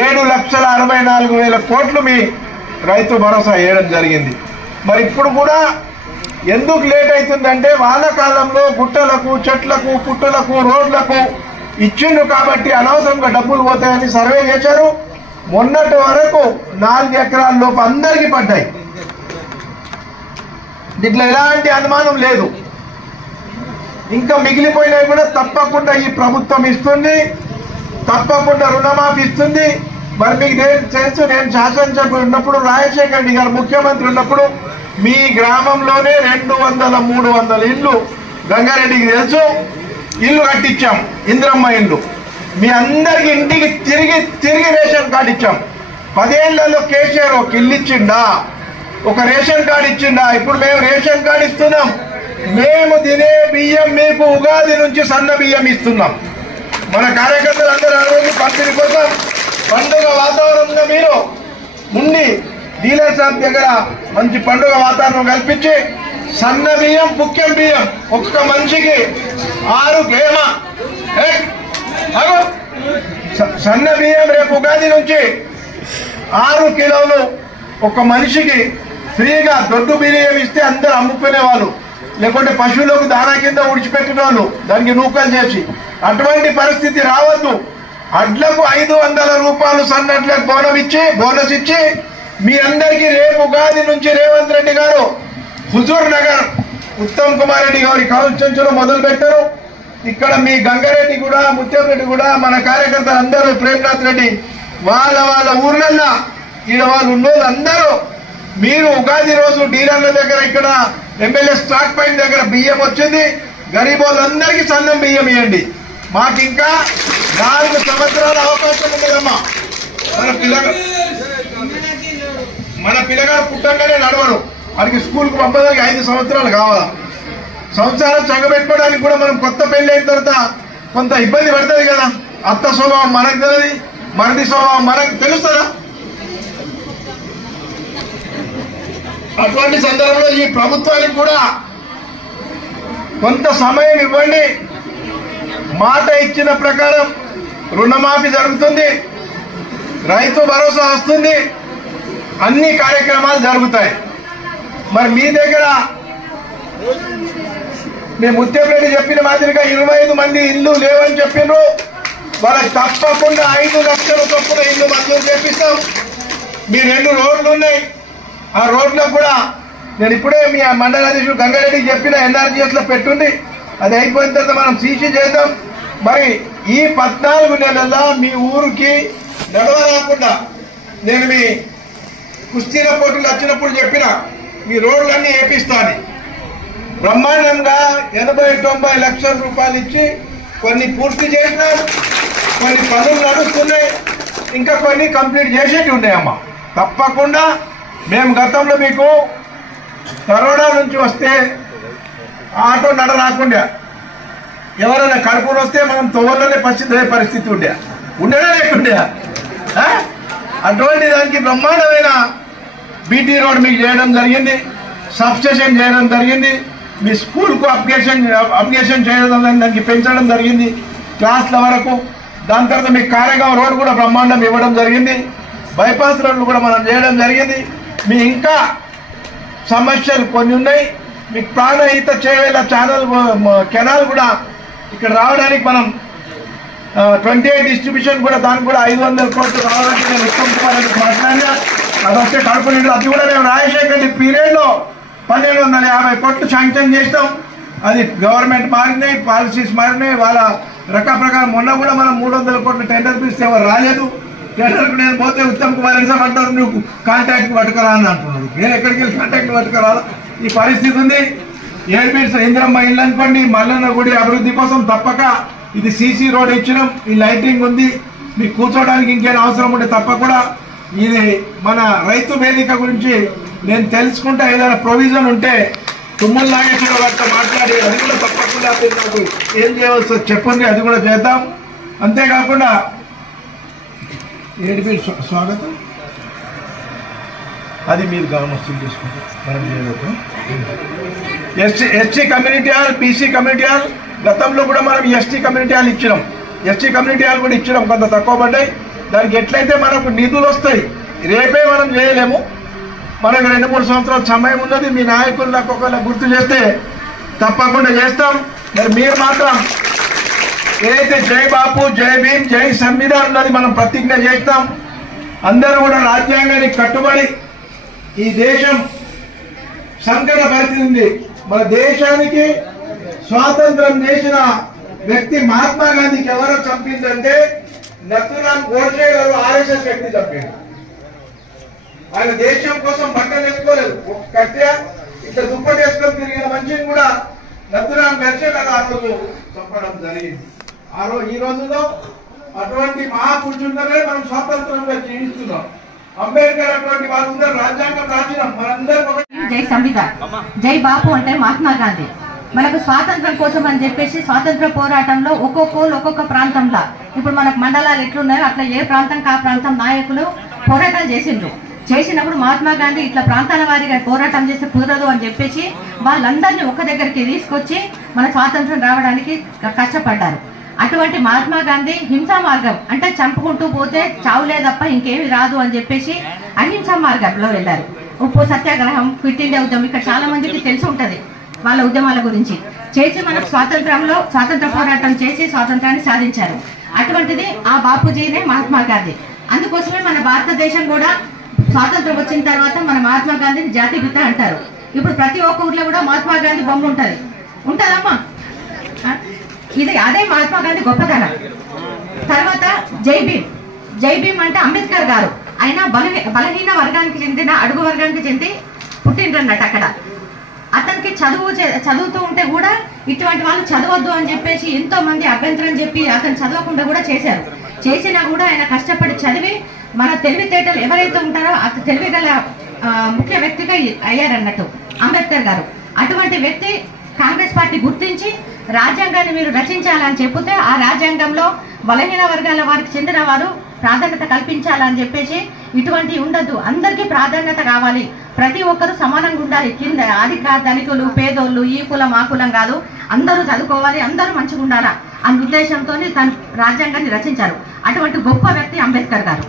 7,64,000 కోట్లు మీ రైతు భరోసా వేయడం జరిగింది. మరి ఇప్పుడు కూడా ఎందుకు లేట్ అవుతుందంటే వానాకాలంలో గుట్టలకు, చెట్లకు, పుట్టలకు, రోడ్లకు ఇచ్చిండు కాబట్టి అనవసరంగా డబ్బులు పోతాయని సర్వే చేశారు. మొన్నటి వరకు 4 ఎకరాల లోపు అందరికీ పడ్డాయి. దీంట్లో ఎలాంటి అనుమానం లేదు. ఇంకా మిగిలిపోయినవి కూడా తప్పకుండా ఈ ప్రభుత్వం ఇస్తుంది, తప్పకుండా రుణమాఫీ ఇస్తుంది. మరి మీకు తెలుసు, నేను శాసనసభ్యుడు ఉన్నప్పుడు రాజశేఖర రెడ్డి గారు ముఖ్యమంత్రి ఉన్నప్పుడు మీ గ్రామంలోనే 200-300 ఇళ్ళు గంగారెడ్డికి తెలుసు ఇల్లు కట్టించాం, ఇంద్రమ్మ ఇల్లు. మీ అందరికి ఇంటికి తిరిగి రేషన్ కార్డు ఇచ్చాం. 10 ఏళ్లలో కేసీఆర్ ఒక ఇల్లు ఇచ్చిండా, ఒక రేషన్ కార్డు ఇచ్చిండా? ఇప్పుడు మేము రేషన్ కార్డు ఇస్తున్నాం. మేము తినే బియ్యం మీకు ఉగాది నుంచి సన్న బియ్యం ఇస్తున్నాం. మన కార్యకర్తలు అందరూ ఆ రోజు పంపిణీ కోసం పండుగ వాతావరణంలో మీరు ఉండి డీలర్ షాప్ దగ్గర మంచి పండుగ వాతావరణం కల్పించి సన్న బియ్యం, ముఖ్యం బియ్యం ఒక్క మనిషికి 6 గేమ సన్న బియ్యం రేపు ఉగాది నుంచి 6 కిలోలు ఒక మనిషికి ఫ్రీగా దొడ్డు బియ్యం ఇస్తే అందరూ అమ్ముకునే వాళ్ళు, లేకుంటే పశువులకు దానా కింద ఉడిచిపెట్టిన వాళ్ళు దానికి నూకలు చేసి. అటువంటి పరిస్థితి రావద్దు. అడ్లకు 500 రూపాయలు సన్నట్లకు బోనస్ ఇచ్చి మీ అందరికీ రేపు ఉగాది నుంచి రేవంత్ రెడ్డి గారు హుజూర్ నగర్ ఉత్తమ్ కుమార్ రెడ్డి గారి కాన్స్టిట్యూన్సీలో మొదలు పెట్టారు. ఇక్కడ మీ గంగారెడ్డి కూడా, ముత్యంరెడ్డి కూడా, మన కార్యకర్తలు అందరూ, ప్రేమ్నాథ్ రెడ్డి వాళ్ళ ఊర్లల్లో ఈడ వాళ్ళు ఉన్నోళ్ళు అందరూ మీరు ఉగాది రోజు డీలర్ల దగ్గర ఇక్కడ ఎమ్మెల్యే స్టాక్ పాయింట్ దగ్గర బియ్యం వచ్చింది. గరీబోళ్ళందరికీ సన్నం బియ్యం ఇవ్వండి. మాకు ఇంకా 4 సంవత్సరాల అవకాశం ఉండదమ్మా. మన పిల్లగాడు పుట్టంగానే నడవడు, వాడికి స్కూల్కి పంపడానికి 5 సంవత్సరాలు కావాలా. సంవత్సరాలు చక్కబెట్టుకోవడానికి కూడా మనం కొత్త పెళ్లి అయిన తర్వాత కొంత ఇబ్బంది పడుతుంది కదా. అత్త స్వభావం మనకు తెలియదు, మరిది స్వభావం మనకు తెలుస్తుందా? అటువంటి సందర్భంలో ఈ ప్రభుత్వానికి కూడా కొంత సమయం ఇవ్వండి. మాట ఇచ్చిన ప్రకారం రుణమాఫీ జరుగుతుంది, రైతు భరోసా వస్తుంది, అన్ని కార్యక్రమాలు జరుగుతాయి. మరి మీ దగ్గర మీ ముత్యంరెడ్డి చెప్పిన మాదిరిగా 25 మంది ఇల్లు లేవని చెప్పిండ్రు. వాళ్ళకి తప్పకుండా 5 లక్షల చొప్పున ఇల్లు మంజూరు చేపిస్తాం. మీ 2 రోడ్లు ఉన్నాయి, ఆ రోడ్లకు కూడా నేను ఇప్పుడే మీ మండల అధ్యక్షుడు గంగారెడ్డికి చెప్పిన ఎన్ఆర్జీఎస్ లో పెట్టుంది. అది అయిపోయిన తర్వాత మనం సీసీ చేద్దాం. మరి ఈ 14 నెలల్లో మీ ఊరికి నడవ రాకుండా నేను మీ కుస్తీల పోటీలు వచ్చినప్పుడు చెప్పిన మీ రోడ్లన్నీ వేపిస్తాను. బ్రహ్మాండంగా 80-90 లక్షల రూపాయలు ఇచ్చి కొన్ని పూర్తి చేసినారు, కొన్ని పనులు నడుస్తున్నాయి, ఇంకా కొన్ని కంప్లీట్ చేసేవి ఉన్నాయమ్మా. తప్పకుండా మేము గతంలో మీకు కరోనా నుంచి వస్తే ఆటో నడ రాకుండా ఎవరైనా కడుపులు వస్తే మనం తోవలోనే పరిస్థితి ఉండేనా లేకుండే. అటువంటి దానికి బ్రహ్మాండమైన బీటీ రోడ్ మీకు చేయడం జరిగింది, సబ్ స్టేషన్ చేయడం జరిగింది, మీ స్కూల్కు అప్లికేషన్ చేయడం దానికి పెంచడం జరిగింది క్లాస్ల వరకు. దాని తర్వాత మీ కారేగాం రోడ్ కూడా బ్రహ్మాండం ఇవ్వడం జరిగింది, బైపాస్ రోడ్లు కూడా మనం చేయడం జరిగింది. మీ ఇంకా సమస్యలు కొన్ని ఉన్నాయి. మీకు ప్రాణహిత చేవేళ కెనాల్ కూడా ఇక్కడ రావడానికి మనం 28 డిస్ట్రిబ్యూషన్ కూడా దానికి కూడా 500 కోట్లు రావాలంటే నేను ఉత్తమ్ కుమార్ రెడ్డి మాట్లాడినా. అది వస్తే కడుపు నిండు. అది కూడా మేము రాజశేఖర్ రెడ్డి పీరియడ్లో 1250 కోట్లు శాంక్షన్ చేస్తాం. అది గవర్నమెంట్ మారింది, పాలసీస్ మారినాయి, వాళ్ళ రకాల ప్రకారం. మొన్న కూడా మనం 300 కోట్లు టెండర్ పిలిస్తే ఎవరు రాలేదు. టెండర్కు నేను పోతే ఉత్తమ్ కుమార్ రెడ్డి అంటారు నువ్వు కాంటాక్ట్ పట్టుకురా అని అంటున్నారు. నేను ఎక్కడికి వెళ్ళి కాంటాక్ట్ పట్టుకురా? ఈ పరిస్థితి ఉంది. ఏర్పీడ్స్ ఇందిరమ్మ ఇల్లు అనుకోండి, మల్లన్న గుడి అభివృద్ధి కోసం తప్పక ఇది సీసీ రోడ్ ఇచ్చినాం, ఈ లైటింగ్ ఉంది, మీకు కూర్చోవడానికి ఇంకేం అవసరం ఉంటే తప్పకుండా ఇది మన రైతు వేదిక గురించి నేను తెలుసుకుంటా. ఏదైనా ప్రొవిజన్ ఉంటే తుమ్మల నాగేశ్వర గారితో మాట్లాడి అది కూడా తప్పకుండా నాకు ఏం చేయవలసి చెప్పండి, అది కూడా చేద్దాం. అంతేకాకుండా ఏడిపి స్వాగతం అది మీరు గమనిస్తూ చేసుకుంటాం. ST community hall, BC community hall గతంలో కూడా మనం ఎస్టీ కమ్యూనిటీ హాల్ ఇచ్చినాం, ఎస్టీ కమ్యూనిటీ హాల్ కూడా ఇచ్చినాం, కొంత తక్కువ పడ్డాయి. దానికి ఎట్లయితే మనకు నిధులు వస్తాయి, రేపే మనం చేయలేము, మనకు 2-3 సంవత్సరాల సమయం ఉన్నది. మీ నాయకులు నాకు ఒకవేళ గుర్తు చేస్తే తప్పకుండా చేస్తాం. మరి మీరు మాత్రం ఏదైతే జై బాపు, జై భీమ్, జై సంవిధానం ఉన్నది మనం ప్రతిజ్ఞ చేస్తాం. అందరూ కూడా రాజ్యాంగానికి కట్టుబడి, ఈ దేశం సంకట పరిస్థితి ఉంది. మన దేశానికి స్వాతంత్రం చేసిన వ్యక్తి మహాత్మా గాంధీకి ఎవరో చంపిందంటే నథురామ్ గోడ్సే గారు ఆర్ఎస్ఎస్ వ్యక్తి చంపాడు. ఆయన దేశం కోసం బట్టలు వేసుకోలేదు, ఒక కట్టె ఇట్లా దుప్పటి వేసుకొని తిరిగిన మనిషిని కూడా నథురామ్ గోడ్సే గారు ఆ రోజు చంపడం జరిగింది. ఈ రోజులో అటువంటి మహాపురుషులనే మనం స్వాతంత్రంగా జీవిస్తున్నాం. అంబేద్కర్ అటువంటి వాళ్ళు రాజ్యాంగం రాసినాం మనందరం. జై సంవిధాన్, జై బాపు అంటే మహాత్మా గాంధీ. మనకు స్వాతంత్రం కోసం అని చెప్పేసి స్వాతంత్ర పోరాటంలో ఒక్కొక్క ప్రాంతంలో ఇప్పుడు మనకు మండలాలు ఎట్లున్నాయో అట్లా ఏ ప్రాంతం ఆ ప్రాంతం నాయకులు పోరాటాలు చేసినప్పుడు మహాత్మా గాంధీ ఇట్లా ప్రాంతాల వారిగా పోరాటం చేస్తే కుదరదు అని చెప్పేసి వాళ్ళందరినీ ఒక దగ్గరికి తీసుకొచ్చి మన స్వాతంత్రం రావడానికి కష్టపడ్డారు. అటువంటి మహాత్మా గాంధీ హింసా మార్గం అంటే చంపుకుంటూ పోతే చావులే తప్ప ఇంకేమి రాదు అని చెప్పేసి అహింసా మార్గంలో వెళ్ళారు. ఉప్పు సత్యాగ్రహం, క్విట్ ఇండియా ఉద్యమం, ఇక్కడ చాలా మందికి తెలిసి ఉంటది వాళ్ళ ఉద్యమాల గురించి చేసి మనకు స్వాతంత్ర పోరాటం చేసి స్వాతంత్రాన్ని సాధించారు. అటువంటిది ఆ బాపూజీనే మహాత్మా గాంధీ. అందుకోసమే మన భారతదేశం కూడా స్వాతంత్రం వచ్చిన తర్వాత మన మహాత్మా గాంధీని జాతీయ పిత అంటారు. ఇప్పుడు ప్రతి ఒక్క ఊర్లో కూడా మహాత్మా గాంధీ బొమ్మ ఉంటదమ్మా. ఇది అదే మహాత్మా గాంధీ గొప్పతనం. తర్వాత జై భీమ్ అంటే అంబేద్కర్ గారు. ఆయన బలహీన వర్గానికి చెందిన అడుగు వర్గానికి చెంది పుట్టిండ్రన్నట్టు అక్కడ. అతనికి చదువుతూ ఉంటే కూడా ఇటువంటి వాళ్ళు చదవద్దు అని చెప్పేసి ఎంతో మంది అభ్యంతరం చెప్పి అతను చదవకుండా కూడా చేశారు. చేసినా కూడా ఆయన కష్టపడి చదివి మన తెలివితేటలు ఎవరైతే ఉంటారో అతను తెలివిగల ముఖ్య వ్యక్తిగా అయ్యారన్నట్టు అంబేద్కర్ గారు. అటువంటి వ్యక్తి కాంగ్రెస్ పార్టీ గుర్తించి రాజ్యాంగాన్ని మీరు రచించాలని చెప్తే ఆ రాజ్యాంగంలో బలహీన వర్గాల వారికి చెందిన వారు ప్రాధాన్యత కల్పించాలని చెప్పేసి ఇటువంటివి ఉండద్దు, అందరికీ ప్రాధాన్యత కావాలి, ప్రతి ఒక్కరూ సమానంగా ఉండాలి, కింద ధనికులు పేదోళ్ళు ఈ కులం ఆ కులం కాదు, అందరూ చదువుకోవాలి, అందరూ మంచిగా ఉండాలా అనే ఉద్దేశంతో తను రాజ్యాంగాన్ని రచించారు. అటువంటి గొప్ప వ్యక్తి అంబేద్కర్ గారు.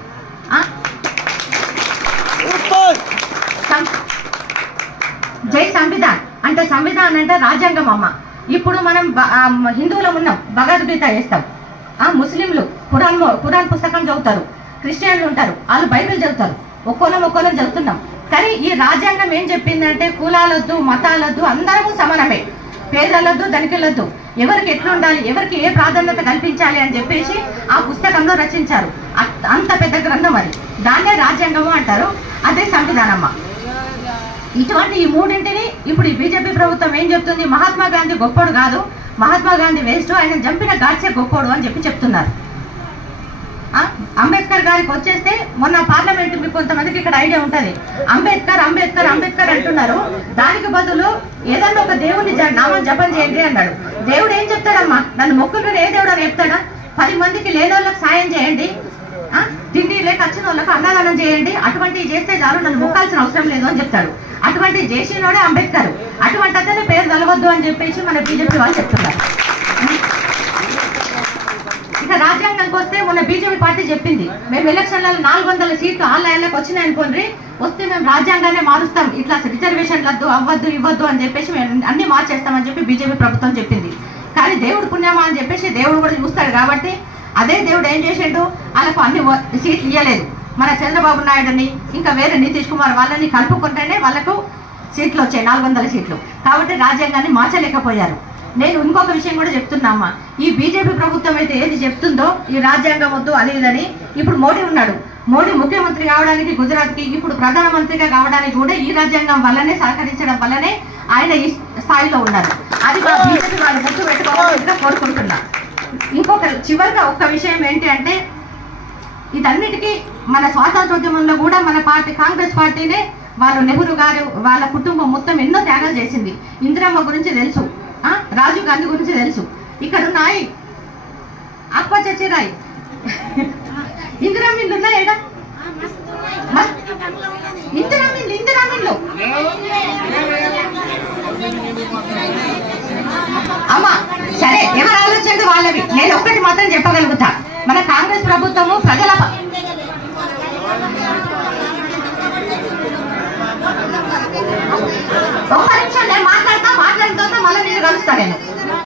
జై సంవిధాన్ అంటే సంవిధానం అంటే రాజ్యాంగం అమ్మ. ఇప్పుడు మనం హిందువులం ఉన్నాం, భగవద్గీత వేస్తాం, ముస్లింలు ఖురాన్ పుస్తకం చదువుతారు, క్రిస్టియన్లు ఉంటారు వాళ్ళు బైబిల్ చదువుతారు, ఒక్కోలం చదువుతున్నాం. కానీ ఈ రాజ్యాంగం ఏం చెప్పిందంటే కులాలొద్దు మతాలొద్దు అందరము సమానమే, పేదలొద్దు ధనికులొద్దు, ఎవరికి ఎట్లుండాలి ఎవరికి ఏ ప్రాధాన్యత కల్పించాలి అని చెప్పేసి ఆ పుస్తకంలో రచించారు. అంత పెద్ద గ్రంథం అది, దాన్నే రాజ్యాంగము అంటారు, అదే సంవిధానమ్మ. ఇటువంటి ఈ మూడింటిని ఇప్పుడు ఈ బీజేపీ ప్రభుత్వం ఏం చెప్తుంది, మహాత్మా గాంధీ గొప్పోడు కాదు, మహాత్మా గాంధీ వేస్ట్, ఆయన చంపిన గాడ్సే గొప్పోడు అని చెప్తున్నారు. అంబేద్కర్ గారికి వచ్చేస్తే మొన్న పార్లమెంట్ మీకు కొంతమందికి ఇక్కడ ఐడియా ఉంటుంది, అంబేద్కర్ అంబేద్కర్ అంబేద్కర్ అంటున్నారు, దానికి బదులు ఏదన్నా ఒక దేవుని నామం జపం చేయండి అన్నాడు. దేవుడు ఏం చెప్తాడమ్మా, నన్ను మొక్కులు ఏ దేవుడు అని చెప్తాడా, 10 మందికి లేని వాళ్ళకి సాయం చేయండి, తిండి లేక వచ్చిన వాళ్ళకి అన్నదానం చేయండి, అటువంటివి చేస్తే చాలు, నన్ను మొక్కాల్సిన అవసరం లేదు అని చెప్తాడు. అటువంటి చేసినోడే అంబేద్కర్, అటువంటి అతనే పేరు తెలవద్దు అని చెప్పేసి మన బీజేపీ వాళ్ళు చెప్తున్నారు. ఇక రాజ్యాంగానికి వస్తే మొన్న బీజేపీ పార్టీ చెప్పింది, మేము ఎలక్షన్లలో 400 సీట్లు ఆన్లైన్లోకి వచ్చినాయి అనుకోండి, వస్తే మేము రాజ్యాంగాన్ని మారుస్తాం, ఇట్లా రిజర్వేషన్లు వద్దు అవ్వద్దు ఇవ్వద్దు అని చెప్పేసి మేము అన్ని మార్చేస్తామని చెప్పి బీజేపీ ప్రభుత్వం చెప్పింది. కానీ దేవుడు పుణ్యమా అని చెప్పేసి దేవుడు కూడా చూస్తాడు కాబట్టి అదే దేవుడు ఏం చేసాడు, వాళ్ళకు అన్ని సీట్లు ఇవ్వలేదు. మన చంద్రబాబు నాయుడుని ఇంకా వేరే నితీష్ కుమార్ వాళ్ళని కలుపుకుంటేనే వాళ్ళకు సీట్లు వచ్చాయి, 400 సీట్లు. కాబట్టి రాజ్యాంగాన్ని మార్చలేకపోయారు. నేను ఇంకొక విషయం కూడా చెప్తున్నామ్మా, ఈ బీజేపీ ప్రభుత్వం అయితే ఏది చెప్తుందో ఈ రాజ్యాంగం వద్దు అది ఇదని, ఇప్పుడు మోడీ ఉన్నాడు, మోడీ ముఖ్యమంత్రి కావడానికి గుజరాత్కి, ఇప్పుడు ప్రధానమంత్రిగా కావడానికి కూడా ఈ రాజ్యాంగం వల్లనే సహకరించడం వల్లనే ఆయన ఈ స్థాయిలో ఉన్నారు. అది మా బీజేపీ వాళ్ళు గుర్తు పెట్టుకోవాలని కోరుకుంటున్నా. ఇంకొక చివరిగా ఒక్క విషయం ఏంటి అంటే, ఇదన్నిటికీ మన స్వాతంత్రోద్యమంలో కూడా మన పార్టీ కాంగ్రెస్ పార్టీనే, వాళ్ళు నెహ్రూ గారు వాళ్ళ కుటుంబం మొత్తం ఎన్నో త్యాగాలు చేసింది. ఇందిరమ్మ గురించి తెలుసు, రాజీవ్ గాంధీ గురించి తెలుసు, ఇక్కడ ఉన్నాయి అప్ప చచ్చిరాయి ఇందిరామిన్లు ఉన్నాయా, ఇందిరామిన్లు అమ్మా సరే ఎవరు ఆలోచన వాళ్ళవి. నేను ఒక్కటి మాత్రం చెప్పగలుగుతా, మన కాంగ్రెస్ ప్రభుత్వము ప్రజల ఒక్క నిమిషం నేను మాట్లాడిన తర్వాత మళ్ళీ నేను కలుస్తా నేను.